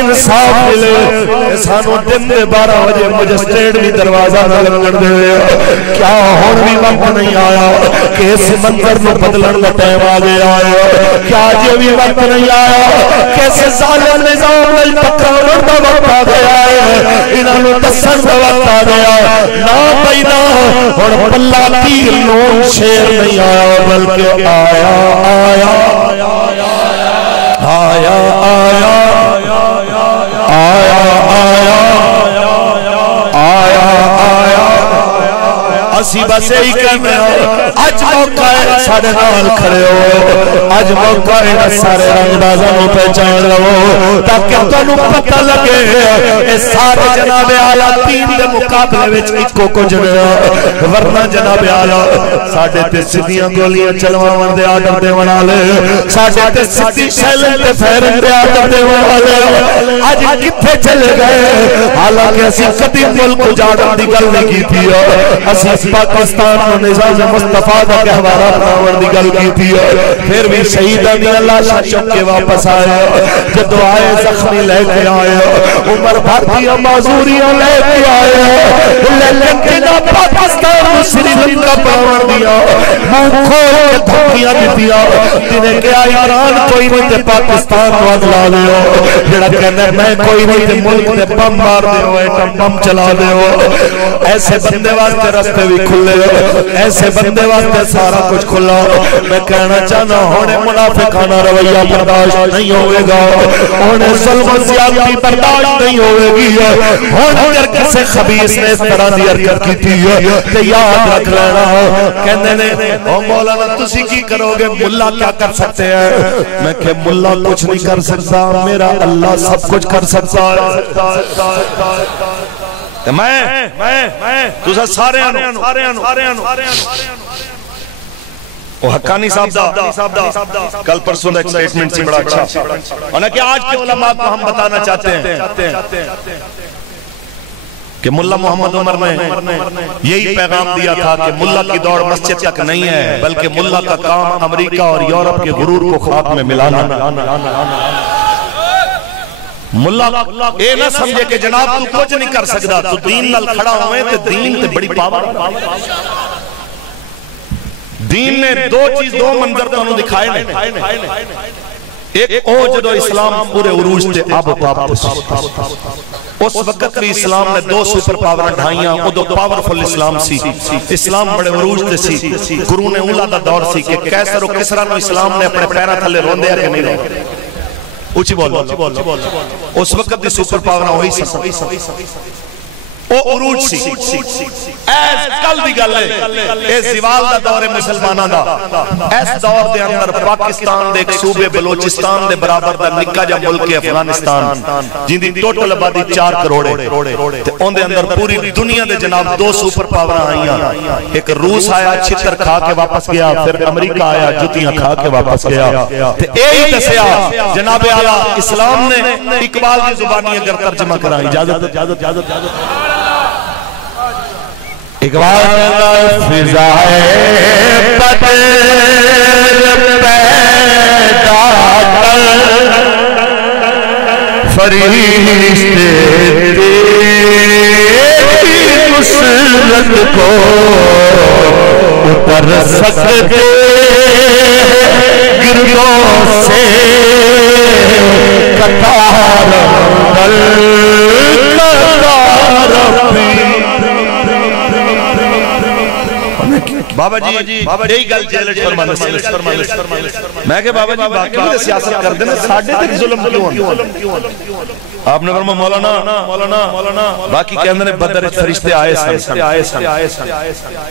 انصاف ملے سانو دن دے 12 بجے مجسٹریٹ بھی دروازہ نہ لگن دے کیا ہون بھی وقت نہیں آیا کہ اس منظر میں بدلن کا ٹائم آ گیا ہے کیا یہ بھی وقت نہیں آیا کہ اس ظالم نظام نہیں پکڑن کا وقت آ گیا ہے انہوں نے دسن کا وقت آ گیا نہ پیدا اور پلہ تیر نون شیر نہیں آیا بلکہ آیا آیا آیا آیا آیا آیا آیا اسی بس یہی کہنا اج موقع ہے سارے نال کھڑے ہو اج موقع ہے سارے رنگبازوں پہچان لو تاکہ تانوں پتہ لگے اے سارے جناب اعلی دین دے مقابلے وچ اکو کچھ نہیں ورنہ جناب اعلی ساڈے تے سیدھیاں گولیاں چلواون دے آرڈر دیون والے ساڈے تے سیدھی سیلن تے فیرن دے آرڈر دیون والے اج کتھے چلے گئے حالانکہ اسی کبھی ملک اجاڑن دی گل نہیں کیتی اسی پاکستان کو نظام مصطفیٰ دا کہوارہ بناون دی گل کیتی ہے پھر بھی شہیداں دی اللہ شاہ چک کے واپس آئے جدو آئے زخمی لے کے آئے عمر بھارتیاں معذوریاں لے کے آئے لیکن پاکستان سری لنکا بناون دیا منہ کھول کے دھمکیاں دیا جنہیں کہ ایران کوئی نہیں تے پاکستان کو اگلا دے ہو جڑا کہنا میں کوئی نہیں تے ملک تے بم مار دے ہو ایٹم بم چلا دے ہو ایسے بندے واسطے رستے بھی کھلے ایسے بندے واسطے سارا کچھ کھلا میں کہنا چاہنا ہونے منافقانہ رویہ برداشت نہیں ہوئے گا ہونے ظلم و زیادتی برداشت نہیں ہوئے گی ہونے اگر کسے خبیث نے اس طرح دی حرکت کی تھی کہ یاد رکھ لینا کہنے نے او مولانا تسی کی کرو گے ملا کیا کر سکتے ہیں میں کہ ملا کچھ نہیں کر سکتا میرا اللہ سب کچھ کر سکتا ہے میں تُسا سارے وہ حقانی صاحب دا کل پرسوں دا ایک سٹیٹمنٹ سی بڑا اچھا انہوں کہ آج کے علماء کو ہم بتانا چاہتے ہیں کہ ملا محمد عمر نے یہی پیغام دیا تھا کہ ملا کی دوڑ مسجد تک نہیں ہے بلکہ ملا کا کام امریکہ اور یورپ کے غرور کو خاک میں ملانا. ملا اے نہ سمجھے کہ جناب تو کچھ نہیں کر سکتا تو دین نال کھڑا ہوئے تے دین تے بڑی پاور. دین نے دو منظر تو انہوں دکھائے نے. ایک او جدو اسلام پورے عروج تے آب و تاب اس وقت بھی اسلام نے 2 سپر پاور ڈھائیاں او دو پاورفل اسلام سی. اسلام بڑے عروج تے سی. قرون اولا دا دور سی کہ کیسر و کسرا نو اسلام نے اپنے پیرہ تھلے روندے ہیں کہ نہیں روندے. اچھی بول اس وقت دی سپر پاور ہوئی سی او عروج سی. ایس کل دی گل ہے اے زوال دا دور مسلمانہ دا. ایس دور دے اندر پاکستان دے ایک صوبے بلوچستان دے برابر دا نکا جا ملک افغانستان جن دی ٹوٹل آبادی 4 کروڑ ہے تے ان دے اندر پوری دنیا دے جناب 2 سپر پاور آئیاں. ایک روس آیا چھتر کھا کے واپس گیا, پھر امریکہ آیا جتیاں کھا کے واپس گیا. تے اے ہی دسیا جناب اعلیٰ اسلام نے اقبال کی زبانی اگر ترجمہ کرا. اجازت اقبال فضائے بدر پیدا کر فرشتے تیری نصرت کو اتر سکتے گردوں سے قطار بابا جی یہی گل جیلٹ فرمانے میں کہ بابا جی باقی بھی سیاست کر دینا ساڑھے تک ظلم کیوں. آپ نے فرما مولانا باقی کہندے نے بدر فرشتے آئے سن.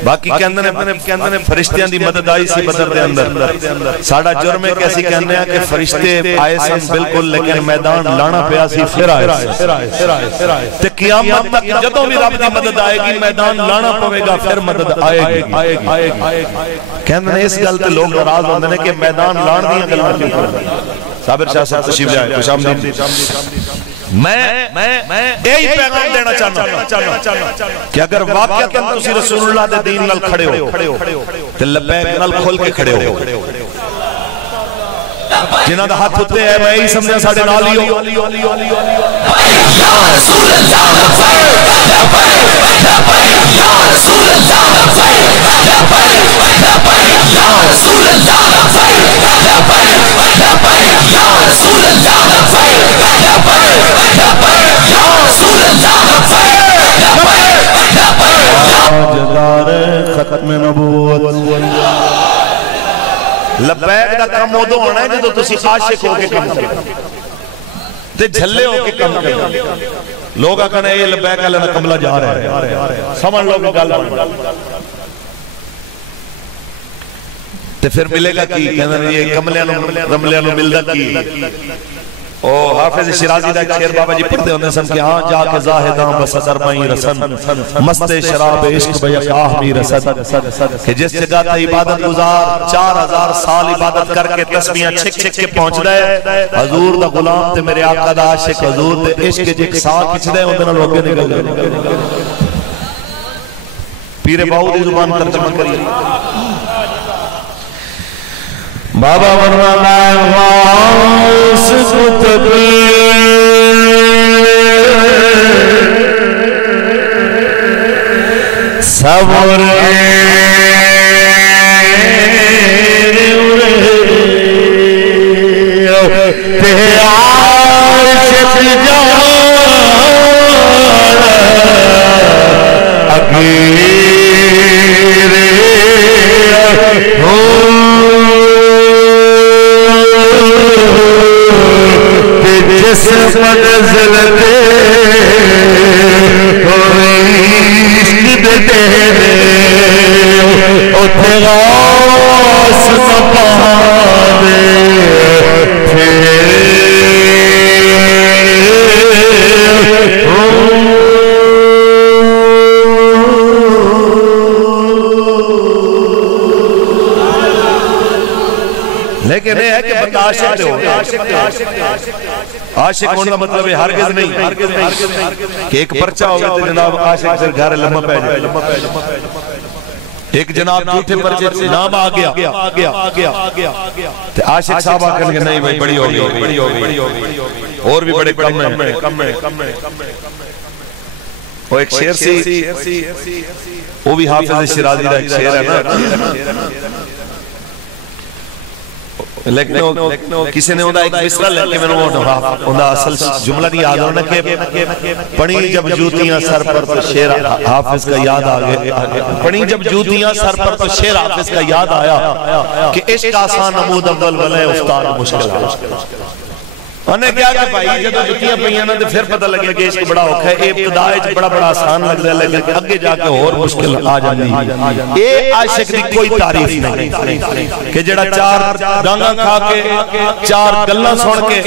باقی کہندے نے فرشتیاں دی مدد آئی سی بدر دے اندر. ساڑھا جرم ہے کیسی کہندے ہیں کہ فرشتے آئے سن بالکل لیکن میدان لانا پیا سی پھر آئے تے قیامت تک جدوں بھی رب دی مدد آئے گی میدان لانا پوے گا پھر مدد آئے گی. کہندے نے اس گل تے لوگ ناراض ہوندے نے کہ میدان لان دیاں گلاں کیوں کرن. صابر شاہ صاحب تشریف لے آئے خوش آمدید. میں یہی پیغام دینا چاہنا کہ اگر واقعہ تسی رسول اللہ دے دین نال کھڑے ہو تے لبیک نال کھول کے کھڑے ہو. جنہاں دا ہاتھ ہوتے ہیں میں یہی سمجھا ساڑھے نال ہی ہو. یا رسول اللہ لبیک لبیک یا رسول اللہ لبیک لبیک لبیک یا رسول اللہ لبیک لبیک لبیک یا رسول اللہ لبیک لبیک لبیک یا رسول اللہ لبیک لبیک لبیک تاجدار ختم نبوت. لبیک دا کم ادو ہونا ہے جدو تسی عاشق ہو کے کم کرو تے جھلے ہو کے کم کرو. لوگ آکھنے یہ لبیک اللہ کملہ جا رہے ہیں سمجھ لوگ گل تے پھر ملے گا کی کہنے یہ کملیاں نو ملدہ کی. او حافظ شیرازی دا ایک شیر بابا جی پڑھتے ہونے سن کہ ہاں جا کے زاہداں بسدر مائی رسن مست شراب عشق بیقاہ می رسد. کہ جس جگہ تا عبادت گزار 4000 سال عبادت کر کے تسمیاں چھک چھک کے پہنچ دے حضور دا غلام تے میرے آقا دا عاشق حضور دے عشق جے ایک ساتھ کھچ دے اندھنا لوگے نکل گئے. پیر باؤ دی زبان ترجمہ کریے. بابا ورنہ غاس کتب صبر لیکن یہ ہے کہ بندہ عاشق ہو، عاشق ہونے کا مطلب ہے ہرگز نہیں کہ ایک پرچہ ہوگا تو جناب عاشق سے گھر لمحہ پہ جائے، ایک جناب جھوٹے پرچے سے نام آ گیا تو عاشق صاحب آ کر نہیں بھائی بڑی ہوگی اور بھی بڑے کم ہیں۔ وہ ایک شعر سی، وہ بھی حافظ شیرازی کا ایک شعر ہے نا، لیکن کسی نے ایک مصرع لے کے میں نے اصل جملہ نہیں یاد ہونا کہ پڑی جب جوتیاں سر پر تو شعر حافظ کا یاد آگئے، پڑی جب جوتیاں سر پر تو شعر حافظ کا یاد آیا کہ عشق آسان نمود اول ولے افتاد مشکل ہے۔ انہیں کیا کہ بھائی جب جتیاں پہیانا تو پھر پتہ لگے کہ عشق بڑا ہوکھا ہے، ابتدائی بڑا آسان لگ رہا ہے لیکن اگے جا کے اور مشکل آ جاندی۔ اے عاشق دی کوئی تعریف نہیں کہ جڑا چار ڈانگا کھا کے چار گلہ سن کے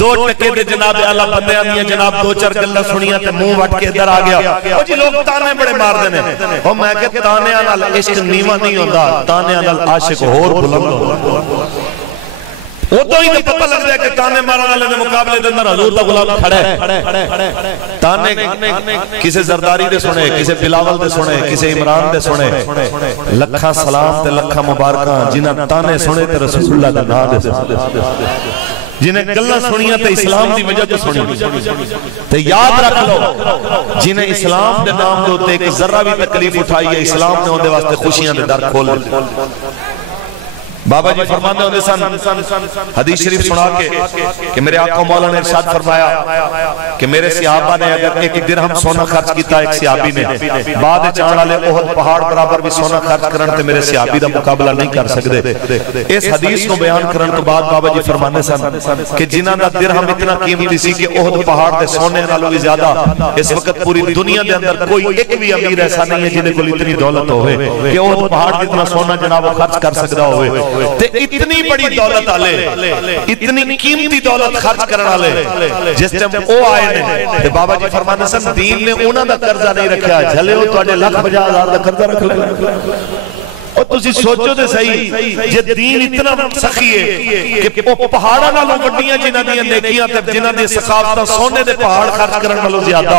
دو ٹکے دے جناب اعلیٰ بندیاں دیا جناب دو چار گلہ سنیاں تے منہ وٹ کے ادھر آ گیا۔ وہ جی لوگ تانے بڑے مار دینے، اور میں کہ تانے آنال عشق نیمہ نہیں ہوندہ، تانے آنال عاشق اور بلند ہوندہ۔ وہ تو ہی پتہ لگ جائے کہ تانے مارنے والے مقابلے دے اندر حضور دا غلام کھڑا ہے۔ تانے کسے زرداری دے سنے، کسے بلاول دے سنے، کسے عمران دے سنے، لکھا سلام تے لکھا مبارکاں جنہاں تانے سنے تے رسول اللہ دا نام دے سنے، جنہیں گلہ سنیاں تے اسلام دی وجہ تے سنیاں تے یاد رکھ لو، جنہیں اسلام دے نام دے ہوتے ایک ذرہ بھی تکلیف اٹھائی ہے، اسلام نے ہوندے واسطے خوشیاں دے در کھول دے۔ بابا جی فرماندے ہوندے سن حدیث شریف سنا کے کہ میرے آقا مولا نے ارشاد فرمایا کہ میرے صحابہ نے اگر ایک درہم سونا خرچ کیتا ایک صحابی نے، بعد چاند والے احد پہاڑ برابر بھی سونا خرچ کرن تے میرے صحابی دا مقابلہ نہیں کر سکدے۔ اس حدیث کو بیان کرن تو بعد بابا جی فرماندے سن کہ جنہاں دا درہم اتنا قیمتی سی کہ احد پہاڑ دے سونے نالوں بھی زیادہ اس وقت پوری دنیا دے اندر کوئی ایک بھی امیر ایسا نہیں ہے جنہیں کو اتنی دولت ہوئے کہ احد پہاڑ جتنا سونا جناب خرچ کر سکتا ہوئے، تے اتنی بڑی دولت آلے، اتنی قیمتی دولت خرچ کرنا لے جس ٹائم او آئے نے تے بابا جی فرمانے سن دین نے انہاں دا قرضہ نہیں رکھیا، جھلے ہو تو 1,50,000 دا قرضہ رکھ لے۔ اور تسی سوچو دے صحیح جے دین اتنا سخی ہے کہ وہ پہاڑاں نالوں وڈیاں جنہاں دیاں نیکیاں تے جنہاں دی ثقافتاں سونے دے پہاڑ خرچ کرن والوں زیادہ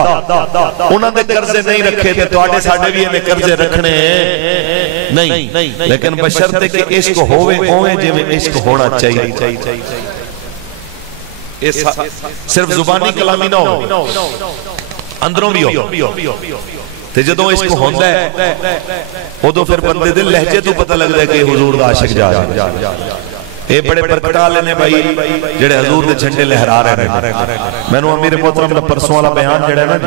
انہاں دے قرضے نہیں رکھے تے تواڈے ساڈے بھی انہیں قرضے رکھنے نہیں، لیکن بشرط کہ عشق ہوئے ہوئے جویں عشق ہونا چاہیے، صرف زبانی کلامی نہ ہو، اندروں بھی ہو۔ تے جدوں عشق ہوندا ہے وہ تو پھر بندے دے لہجے تو پتہ لگ جائے کہ حضور دا عاشق جا رہا ہے۔ اے بڑے برکٹالے نے بھائی جڑے حضور دے جھنڈے لہرا رہے ہیں۔ میں نے امیر محترم نے پرسوں والا بیان جڑا ہے نا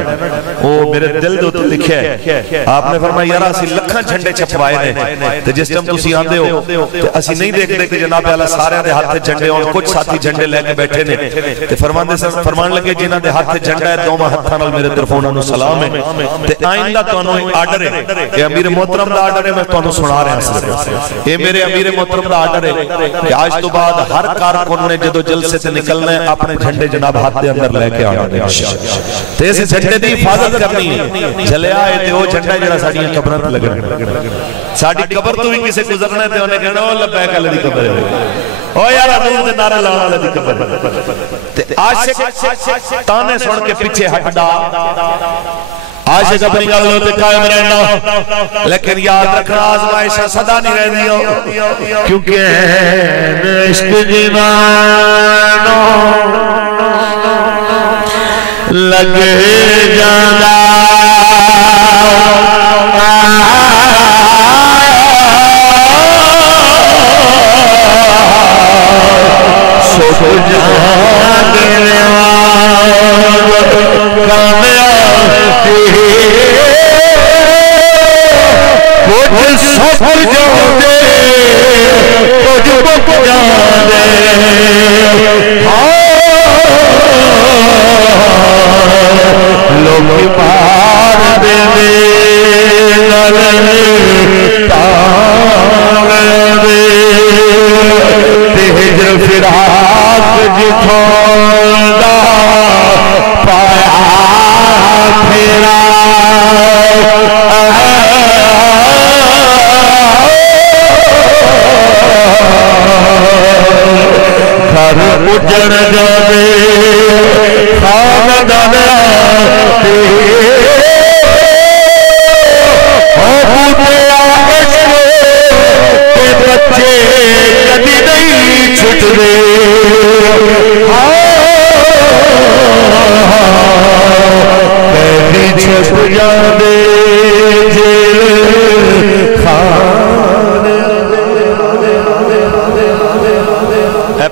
وہ میرے دل دے اوتے لکھیا ہے، آپ نے فرمایا یار اسی لکھاں جھنڈے چھپوائے نے تے جس ٹائم تسی آندے ہو تے اسی نہیں دیکھدے کہ جناب اعلی سارے دے ہاتھ تے جھنڈے ہون، کچھ ساتھی جھنڈے لے کے بیٹھے نے تے فرمان لگے جنہاں دے ہاتھ تے جھنڈا ہے دوواں ہتھاں نال میرے طرف انہاں نوں سلام ہے تے آئندہ تانوں ایک آرڈر ہے، اے امیر محترم دا آرڈر ہے، میں تانوں سنا رہا ہوں، اے میرے امیر محترم دا آرڈر ہے کہ آج تو بعد ہر کارکن نے جدو جلسے سے نکلنا ہے اپنے جھنڈے جناب ہاتھ دے اندر لے کے آنا ہے تے اس جھنڈے دی حفاظت کرنی ہے، جلے آئے تے وہ جھنڈا جڑا ساڈیاں قبراں تے لگنا، ساڈی قبر تو بھی کسے گزرنا ہے تے انہیں کہنا او لبیک والے دی قبر ہے، او یار حضور دے نعرہ لانے والے دی قبر ہے تے عاشق تانے سن کے پیچھے ہٹ دا، عاشق اپنی گل تے قائم رہنا، لیکن یاد رکھنا آزمائش صدا نہیں رہندی ہو کیونکہ عشق جنانوں لگ جانا سو جہاں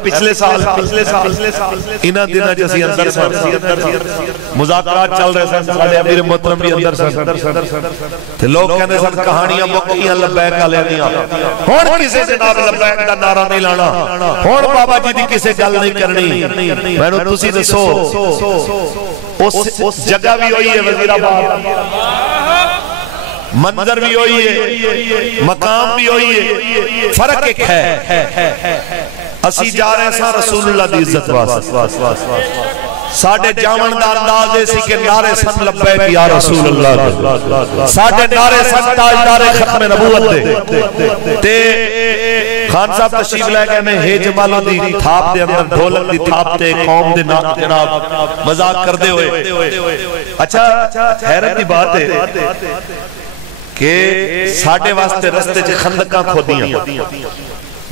پچھلے سال انہاں دنوں چ اسی اندر مذاکرات چل رہے سن ساڈے امیر محترم بھی اندر سن تے لوگ کہندے سن کہانیاں مکیاں لبیک والے دیاں ہن کسے جناب لبیک دا نعرہ نہیں لانا ہن بابا جی دی کسے گل نہیں کرنی مینوں تسی دسو اس جگہ بھی ہوئی ہے وزیر آباد منظر بھی ہوئی ہے مقام بھی ہوئی ہے فرق ایک ہے اسی جا رہے ہیں رسول اللہ دی عزت واسطے ساڑھے جامن دا انداز ایسی کہ نعرے سن لبیک یا رسول اللہ ساڑھے نعرے سن تاجدار ختم نبوت دے تے خان صاحب تشریف لے گئے میں ہے جمالوں دی تھاپ دے اندر ڈھولک دی تھاپ تے قوم دے جناب مذاق کر دے ہوئے اچھا حیرت دی بات ہے کہ ساڑھے واسطے رستے چے خندقاں کھودیاں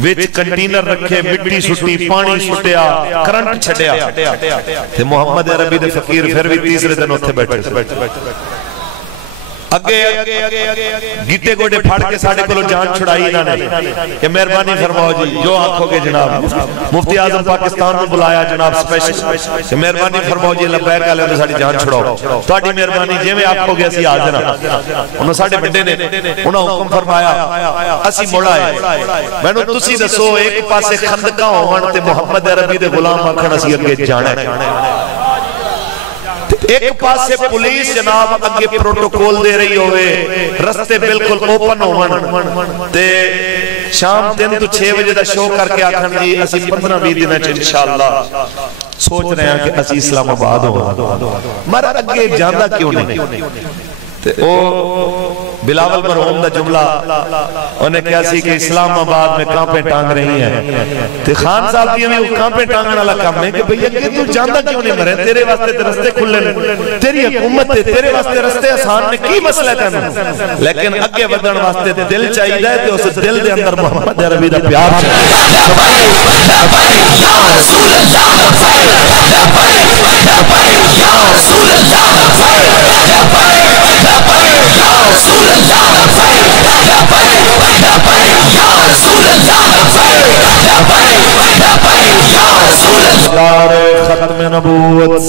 وچ کنٹینر رکھے مٹی سٹی پانی سٹیا کرنٹ چھڑیا تے محمد عربی دے فقیر پھر بھی تیسرے دن اتھے بیٹھے اگے گیٹے گوڑے پھاڑ کے ساڑھے کلو جان چھڑائی انہوں نے کہ مہربانی فرماؤ جی جو آنکھوں کے جناب مفتی اعظم پاکستان میں بلایا جناب سپیشل کہ مہربانی فرماؤ جی لبیک والے نے ساڑھی جان چھڑاؤ تو آٹی مہربانی جے میں آنکھوں کے اسی حاضر انہوں ساڑھے بڑے نے انہوں حکم فرمایا اسی مڑا ہے میں نے تسی دسو ایک پاسے خندقہ ہوگن تے محمد عربی دے غلام آنکھن اسی اگے جانا ہے ایک پاس سے پولیس جناب اگے پروٹوکول دے رہی ہوئے رستے بالکل اوپن ہوئن تے شام 3 to 6 بجے دا شو کر کے آکھن جی اسی 15-20 دنوں چ انشاءاللہ سوچ رہے ہیں کہ اسی اسلام آباد ہو مر اگے جاندہ کیوں نہیں تے او بلاول مرحوم دا جملہ انہیں کیا سی کہ اسلام آباد میں کانپیں ٹانگ رہی ہیں تے خان صاحب دیئے میں وہ کانپیں ٹانگن والا کام ہے کہ بھئی کہ تو جاندہ کیوں نہیں مرے تیرے واسطے تے رستے کھلے تیری حکومت تے تیرے واسطے رستے آسان میں کی مسئلہ تینا لیکن اگے ودن واسطے دل چاہیے دے تے اس دل دے اندر محمد عربی دا پیار ختم نبوت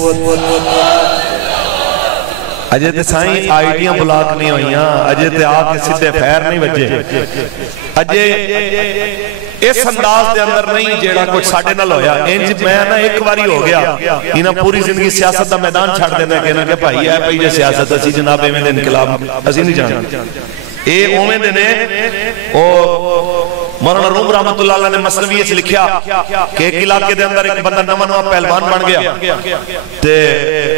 اجے تے سائیں آئیڈیاں بلاک نہیں ہوئیاں اجے تے آکے سدھے پھیر نہیں بجے اجے اس انداز دے اندر نہیں جیڑا کچھ ساڑھے نل ہویا انج میں نا ایک واری ہو گیا انہاں پوری زندگی سیاست دا میدان چھاڑ دینا کہنا کہ بھائی ہے بھائی جے سیاست اسی جناب ایمیں دے انقلاب اسی نہیں جانا اے اومیں دے نے مولانا روم رحمت اللہ علیہ نے مسلویہ سے لکھیا کہ ایک علاقے دے اندر ایک بندہ نمانوہ پہلوان بن گیا تے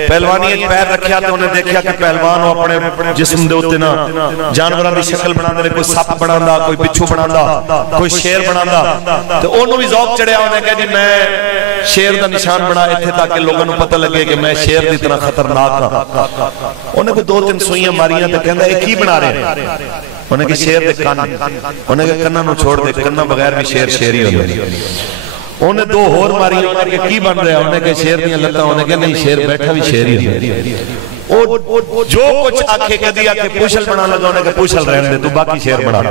پہلوانی ایک پیر رکھیا تے انہیں دیکھیا کہ پہلوان اپنے جسم دے ہوتے نا جانوران دی شکل بنا دے کوئی سپ بنا دا کوئی بچھو بنا دا کوئی شیر بنا دا تے انہوں بھی ذوق چڑھیا انہیں کہا جی میں شیر دا نشان بنا اتھے تاکہ لوگوں نے پتہ لگے کہ میں شیر دی طرح خطرناک ہاں انہیں کوئی 2-3 سوئیاں ماریاں تے کہندہ ایک ہی بنا رہے ہیں انہیں کہ شیر دے کن انہیں کہ کنہ نو چھوڑ دے کنہ بغیر بھی شیر ہی ہوئی انہیں 2 اور ماری انہیں کہ کی بن رہا انہیں کہ شیر دیا لگتا انہیں کہ نہیں شیر بیٹھا بھی شیر ہی ہوئی جو کچھ آنکھیں کدی آکے پوشل بنا لگا انہیں کہ پوشل رہن دے تو باقی شیر بنا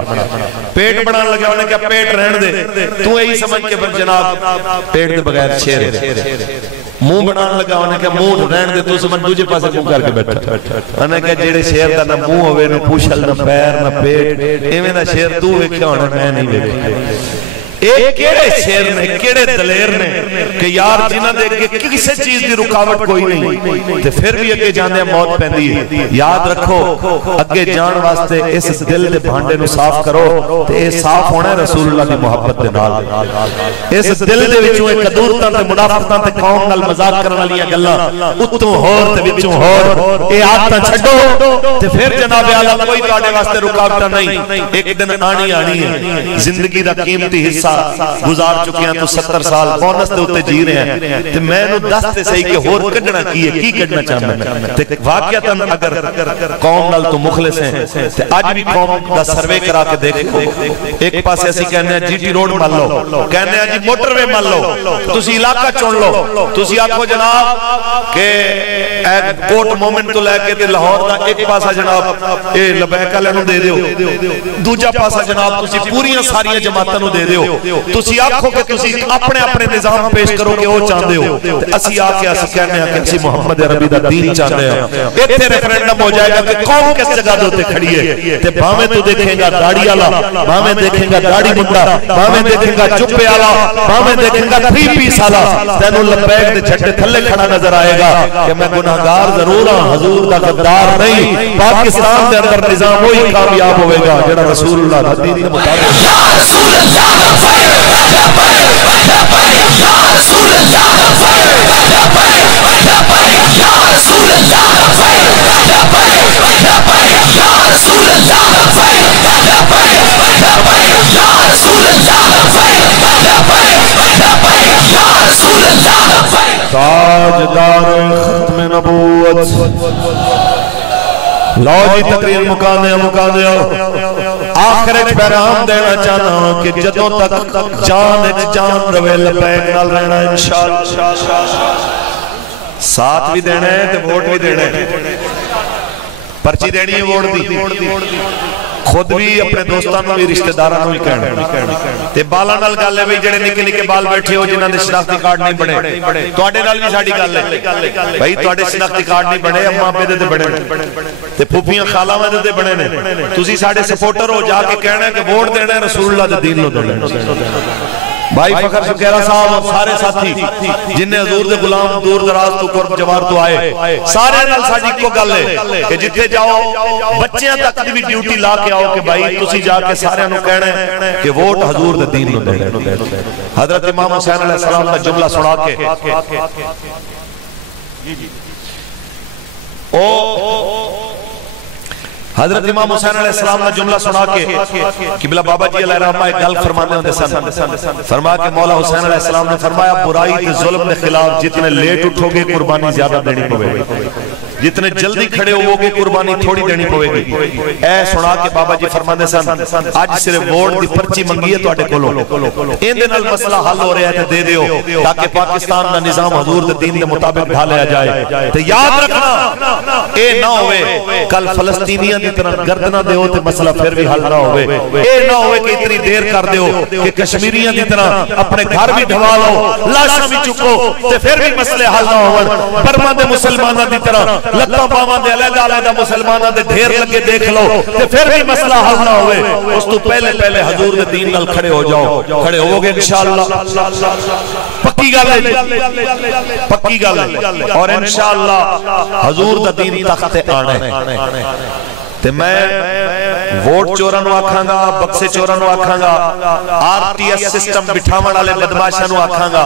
پیٹ بنا لگا انہیں کہ پیٹ رہن دے تو یہی سمجھ کے جناب پیٹ دے بغیر شیر ہے منہ بنان لگا انہیں کہ منہ رہن دے تو سمجھ دوجے پاسے منہ کر کے بیٹھا انہیں کہ جیڑے شیر دا نہ منہ ہوئے نہ پوشل نہ پیر نہ پیٹ ایویں نہ شیر تو ویکھیا ہونا میں نہیں ویکھیا ایک کیڑے شیر نے کیڑے دلیر نے کہ یار جنہ دیکھ کے کسی چیز دی رکاوٹ کوئی نہیں تے پھر بھی اگے جانے موت پہندی ہے یاد رکھو اگے جان واسطے اس دل دے بھانڈے نو صاف کرو تے اے صاف ہونا ہے رسول اللہ دی محبت دے نال اس دل دے وچوں اے قدورتاں تے منافقتاں تے قوم نال مذاق کرن والیاں گلاں اتوں ہور تے وچوں ہور اے عادتاں چھڈو تے پھر جناب اعلی کوئی تواڈے واسطے رکاوٹاں نہیں ایک دن آنی ہے زندگی دا قیمتی حصہ گزار چکے ہیں تو 70 سال بونس دے ہوتے جی رہے ہیں تو میں نے دستے صحیح کہ ہور کڈنا کی کڈنا چاہنا تو واقعتاً اگر قوم نال تو مخلص ہیں تو آج بھی قوم دا سروے کرا کے دیکھو ایک پاس ایسی کہنے ہیں جی ٹی روڈ مان لو کہنے ہیں جی موٹر وے مان لو تسی علاقہ چون لو تسی آکھو جناب کہ کوٹ مومنٹ تو لے کے تے لاہور دا ایک پاسا جناب اے لبیک والے نوں دے دیو دوجا پاسا جناب تسی پوریاں ساریاں جماعتاں نوں دے دیو تسی آکھو کہ تسی اپنے اپنے نظام پیش کرو کہ وہ چاہتے ہو اسی آکے اسی کہنے ہیں کہ اسی محمد عربی دا دین چاہتے ہیں ایتھے ریفرینڈم ہو جائے گا کہ قوم کس جگہ دوتے کھڑی ہے تے بھامیں تو دیکھیں گا داڑی آلا بھامیں دیکھیں گا داڑی منڈا بھامیں دیکھیں گا چپے آلا بھامیں دیکھیں گا 3 پیس آلا تینوں لبیک دے جھٹے تھلے کھڑا نظر آئے گا کہ میں گناہگار ضرور ہوں حضور دا غدار نہیں پاکستان دے اندر نظام وہی کامیاب ہوئے گا جڑا رسول اللہ دا دین دے مطابق یا رسول اللہ یا رسول اللہ یا رسول اللہ تاجدار ختم نبوت لو جی تقریر مکان دیا آخر ایک پیغام دینا چاہنا ہوں کہ جدوں تک جان روے لبیک نال رہنا انشاءاللہ ساتھ بھی دینا ہے تو ووٹ بھی دینا ہے پرچی دینی ہے ووٹ دی خود بھی اپنے دوستانوں بھی رشتہ دارانوں بھی کہنا تے بالا نال گل ہے بھئی جڑے نکے نکے بال بیٹھے ہو جنہاں دے شناختی کارڈ نہیں بنے تواڈے نال بھی ساڈی گل ہے بھئی تواڈے شناختی کارڈ نہیں بنے اماں پے دے بنے تے پھوپھیاں خالاواں دے بنے نے تسی ساڈے سپورٹر ہو جا کے کہنا ہے کہ ووٹ دینا ہے رسول اللہ دے دین نو دینا بھائی فخر شکیرہ صاحب اور سارے ساتھی جنہیں حضور دے غلام دور دراز تو قرب جوار تو آئے سارے نال ساڈی کو گل ہے کہ جتھے جاؤ بچیاں تک دی بھی ڈیوٹی لا کے آؤ کہ بھائی تسی جا کے سارے نو کہنا ہے کہ ووٹ حضور دے دین نو دے حضرت امام حسین علیہ السلام کا جملہ سنا کے حضرت امام حسین علیہ السلام نے جملہ سنا کے قبلہ بابا جی علیہ رحمہ ایک گل فرمانے ہوندے سن فرمایا کہ مولا حسین علیہ السلام نے فرمایا برائی تے ظلم کے خلاف جتنے لیٹ اٹھو گے قربانی زیادہ دینی پوے گی جتنے جلدی کھڑے ہو گے قربانی تھوڑی دینی پوے گی اے سنا کے بابا جی فرمانے سن آج صرف ووٹ دی پرچی منگی ہے تواڈے کولوں این دے نال مسئلہ حل ہو رہا ہے تے دے دیو تاکہ پاکستان دا نظام حضور دے دین دے مطابق ڈھالیا جائے تے یاد رکھنا اے نہ ہوئے کل فلسطینیاں دی طرح گردنا دیو تے مسئلہ پھر بھی حل نہ ہوئے اے نہ ہوئے کہ اتنی دیر کر دیو کہ کشمیریاں دی طرح اپنے گھر بھی ڈھوا لو لاشاں بھی چکو تے پھر بھی مسئلے حل نہ ہون برما دے مسلماناں دی طرح لتاں باواں دے علیحدہ علیحدہ مسلماناں دے ڈھیر لگے دیکھ لو تے پھر بھی مسئلہ حل نہ ہوئے اس تو پہلے حضور دے دین نال کھڑے ہو جاؤ کھڑے ہوو گے انشاءاللہ پکی گل ہے پکی گل ہے اور انشاءاللہ حضور دا دین تخت آنا ہے تے میں ووٹ چوراں نو آکھاں گا بکسے چوراں نو آکھاں گا آر ٹی ایس سسٹم بٹھاون والے بدماشاں نو آکھاں گا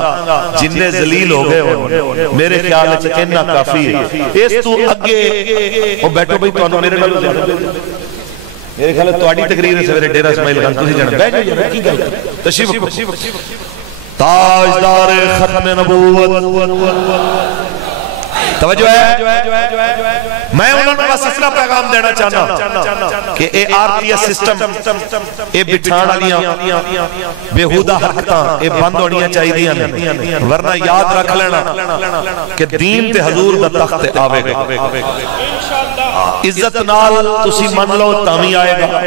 جننے ذلیل ہو گئے ہو میرے خیال وچ اتنا کافی ہے اس تو اگے او بیٹھو بھائی تانوں میرے نال میرے خیال ہے تواڈی تقریر ہے سویرے ڈیرہ اسماعیل خان تسی جانا بیٹھ جاؤ کی گل تشریف رکھو تاجدار ختم نبوت توجہ ہے میں انہوں نے بس اتنا پیغام دینا چاہنا کہ اے آر ٹی ایس سسٹم اے بٹھان والیاں بےہودہ حرکتاں اے بند ہونیاں چاہیے ورنہ یاد رکھ لینا کہ دین تے حضور دا تخت آوے گا عزت نال تسی من لو تامی آئے گا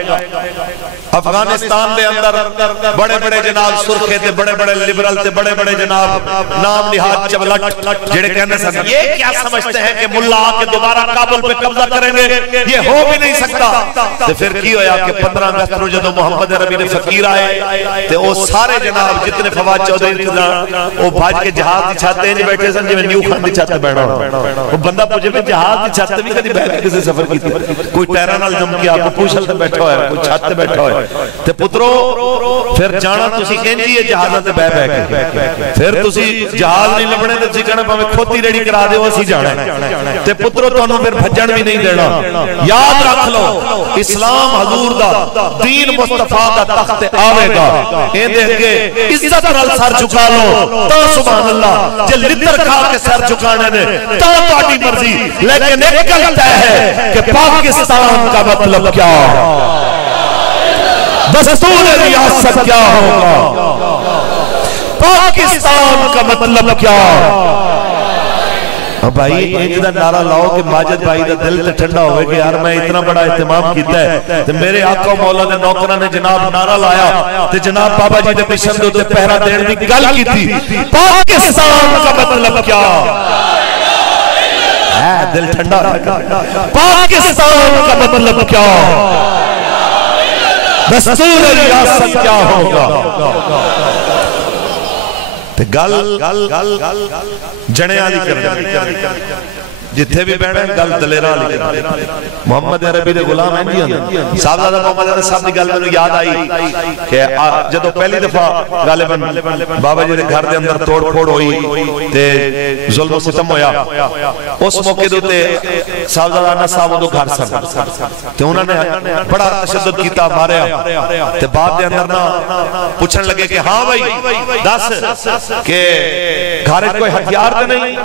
افغانستان دے اندر بڑے بڑے جناب سرخے تے بڑے بڑے لیبرل تے بڑے بڑے جناب نام نہاد چولٹ جڑے کہنے سے یہ کیا سمجھتے ہیں کہ ملا آ کے دوبارہ کابل پہ قبضہ کریں گے یہ ہو بھی نہیں سکتا تو پھر کی ہویا کہ 15 اگست کو جدو محمد عربی نے فقیر آئے تو وہ سارے جناب جتنے فواد چودھری انتظار وہ بھاج کے جہاز دی چھاتے ہیں بیٹھے سن جو نیو خان دی چھاتے بیٹھا وہ بندہ پوچھے میں جہاز دی چھاتے بھی کدی بیٹھ کے کسی سفر کی تھی کوئی ٹیرانال جم کیا کوئی پوچھل تے بیٹھا ہوئے کوئی چھاتے بیٹھا ہوئے تے پترو پھر جانا تسی کہنجی ہے جہازہ تے بے بے کے پھر تسی جہاز نہیں لبنے تے تسی کہنا پاہمیں کھوتی ریڈی کرا دے وہ سی جانا ہے تے پترو تو انہوں پھر بھجن بھی نہیں دینا یاد رکھ لو اسلام حضور دا دین مصطفیٰ دا تخت آوے گا اے دیکھ کے عزت رل سر جھکا لو تا سبحان اللہ جے لتر کھا کے سر جھکانے نے تا پاٹی مرضی لیکن ایک گلتا ہے کہ پاکستان کا مطلب کیا دستور ریاست کیا ہوگا پاکستان کا مطلب کیا ہاں بھائی ایک دا نعرہ لاؤ کہ ماجد بھائی دا دل تے ٹھنڈا ہوئے کہ یار میں اتنا بڑا اہتمام کیتا ہے تے میرے آقا و مولا نے نوکرہ نے جناب نعرہ لایا تے جناب بابا جی دے مشن دے تے پہرا دین دی گل کی تھی پاکستان کا مطلب کیا ہے دل ٹھنڈا پاکستان کا مطلب کیا دستور ریاست کیا ہوگا گل جنے آلی کرنے جتھے بھی بیٹھے گل دلیرہ علی کرنے محمد عربی دے غلام ہیں جی صاحب زادہ محمد عربی صاحب دی گل میں یاد آئی کہ جدو پہلی دفعہ غالباً بابا جی دے گھر دے اندر توڑ پھوڑ ہوئی تے ظلم و ستم ہویا اس موقع دوتے صاحب زادہ انہ صاحب دو گھر سن تے انہوں نے بڑا تشدد کیتا ماریا تے بعد دے اندر نا پوچھن لگے کہ ہاں بھائی دس کہ گھارج کوئی ہتھیار تے نہیں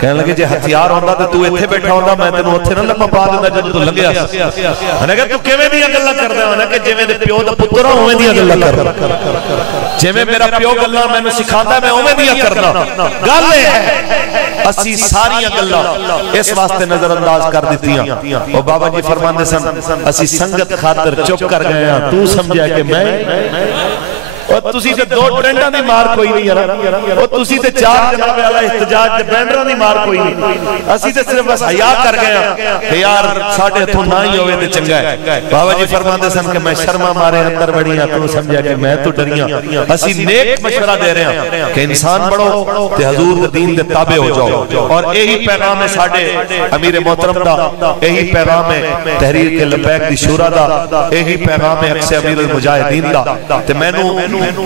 کہنے لگے جے ہتھیار ہوندہ تے تو اتھے بیٹھا ہوندہ میں تینوں اتھے نہ لگا پا دینا جب تو لگیا انہیں کہا تو کیویں دیا گلہ کر دے انہیں کہ جیویں دے پیو دا پترہ ہوئے دیا گلہ کر جیویں میرا پیو گلہ میں نے سکھاتا ہے میں ہوئے دیا کرنا گلے ہے اسی ساری گلہ اس واسطے نظر انداز کر دیتی ہیں اور بابا جی فرماندے سن اسی سنگت خاطر چپ کر گئے ہیں تو سمجھا کہ میں اور تسی تے دو ٹرینڈاں دی مار کوئی نہیں ہے اور تسی تے چار جناب والا احتجاج تے بینڈراں دی مار کوئی نہیں اسی تے صرف بس حیا کر گئے ہیں کہ یار ساڈے ہتھوں نہ ہی ہوئے تے چنگا ہے بابا جی فرماندے سن کہ میں شرما مارے اندر بڑی ہاں تو سمجھا کہ میں تو ڈریاں اسی نیک مشورہ دے رہے ہیں کہ انسان بڑھو تے حضور دے دین دے تابع ہو جاؤ اور یہی پیغام ہے ساڈے امیر محترم دا یہی پیغام ہے تحریر کے لبیک دی شورا دا یہی پیغام ہے اکثر امیر المجاہدین دا تے میں نو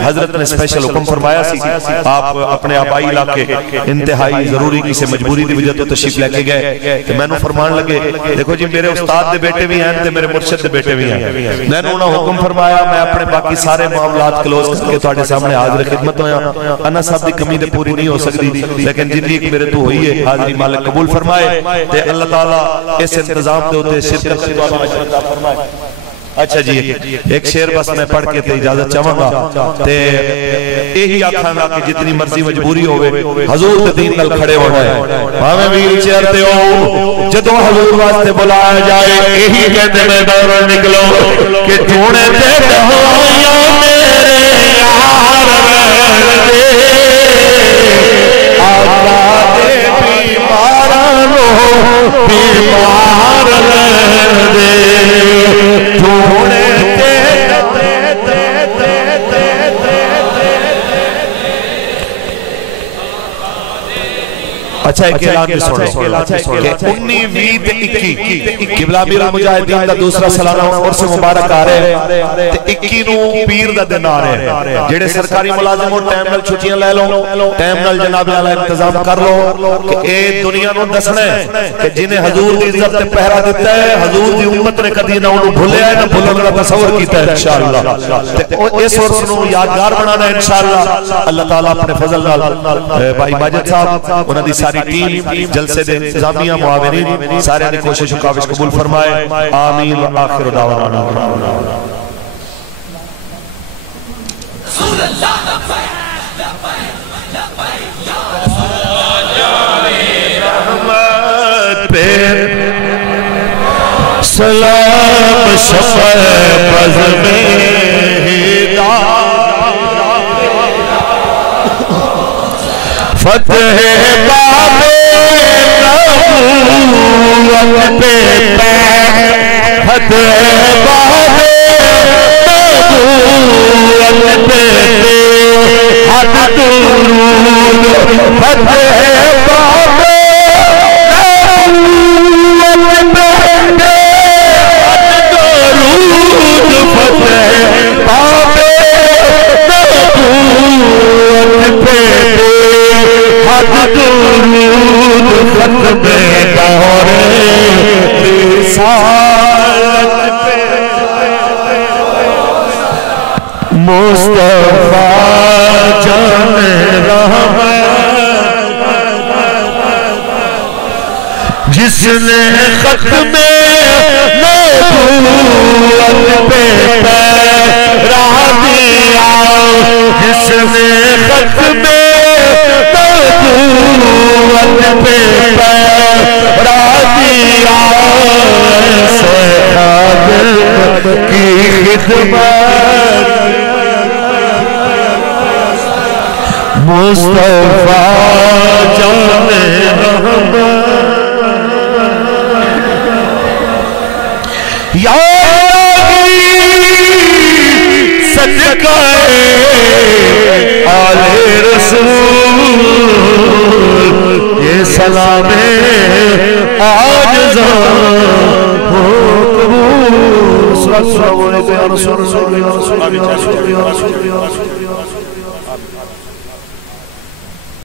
حضرت نے سپیشل حکم فرمایا سی آپ اپنے آبائی علاقے انتہائی ضروری کسی مجبوری دی وجہ تو تشریف لے کے گئے کہ میں نو فرمان لگے دیکھو جی میرے استاد دے بیٹے بھی ہیں تے میرے مرشد دے بیٹے بھی ہیں میں نو انہوں حکم فرمایا میں اپنے باقی سارے معاملات کلوز کر کے تواڈے سامنے حاضر خدمت ہویا انا صاحب دی کمی تے پوری نہیں ہو سکتی لیکن جتنی ایک میرے تو ہوئی ہے حاضری مالک قبول فرمائے تے اللہ تعالیٰ اس انتظام دے ہوتے شرکت سے فرمائے اچھا جی ایک شعر بس میں پڑھ کے تے اجازت چاہوں گا تے یہی آکھاں گا کہ جتنی مرضی مجبوری ہوئے حضور تے دین نال کھڑے ہونا ہے ہمیں ویل چیئر تے ہو جدوں حضور واسطے بلایا جائے یہی کہتے میں دور نکلو کہ ڈھونڈے تے دہائیاں میرے یار دے آقا دے بیمار دے اچھا ایک اعلان بھی سنو کہ 19-20-21 قبلہ امیر المجاہدین دا دوسرا سالانہ عرص مبارک آ رہے ہیں تے 21 نو پیر دا دن آ رہے ہیں جڑے سرکاری ملازم ہو ٹائم نال چھٹیاں لے لو ٹائم نال جناب والا انتظام کر لو کہ اے دنیا نو دسنا ہے کہ جنہیں حضور دی عزت تے پہرا دیتا ہے حضور دی امت نے کدی نہ انہوں بھولیا ہے نہ بھولن کا تصور کیتا ہے انشاءاللہ تے اس عرص نو یادگار بنانا ہے انشاءاللہ اللہ تعالیٰ اپنے فضل نال بھائی ماجد صاحب انہاں دی ساری ٹیم جلسے دے انتظامیہ معاونین سارے نے کوشش و کاوش قبول فرمائے آمین و آخر دعوانا سلام شفع بز میں فتح باب نبوت پہ پیر فتح باب نبوت پہ پیر حد درود فتح باب نبوت پہ پیر حد درود فتح باب نبوت پہ درود ختم دور رسالت پہ مصطفیٰ جان رحمت جس نے ختم نبوت پہ پہرا دیا جس نے ختم نبوت پہ مصطفیٰ جان رحمت یا صدقہ آل رسول یہ سلام آجزہ ہو قبول صلی اللہ علیہ وسلم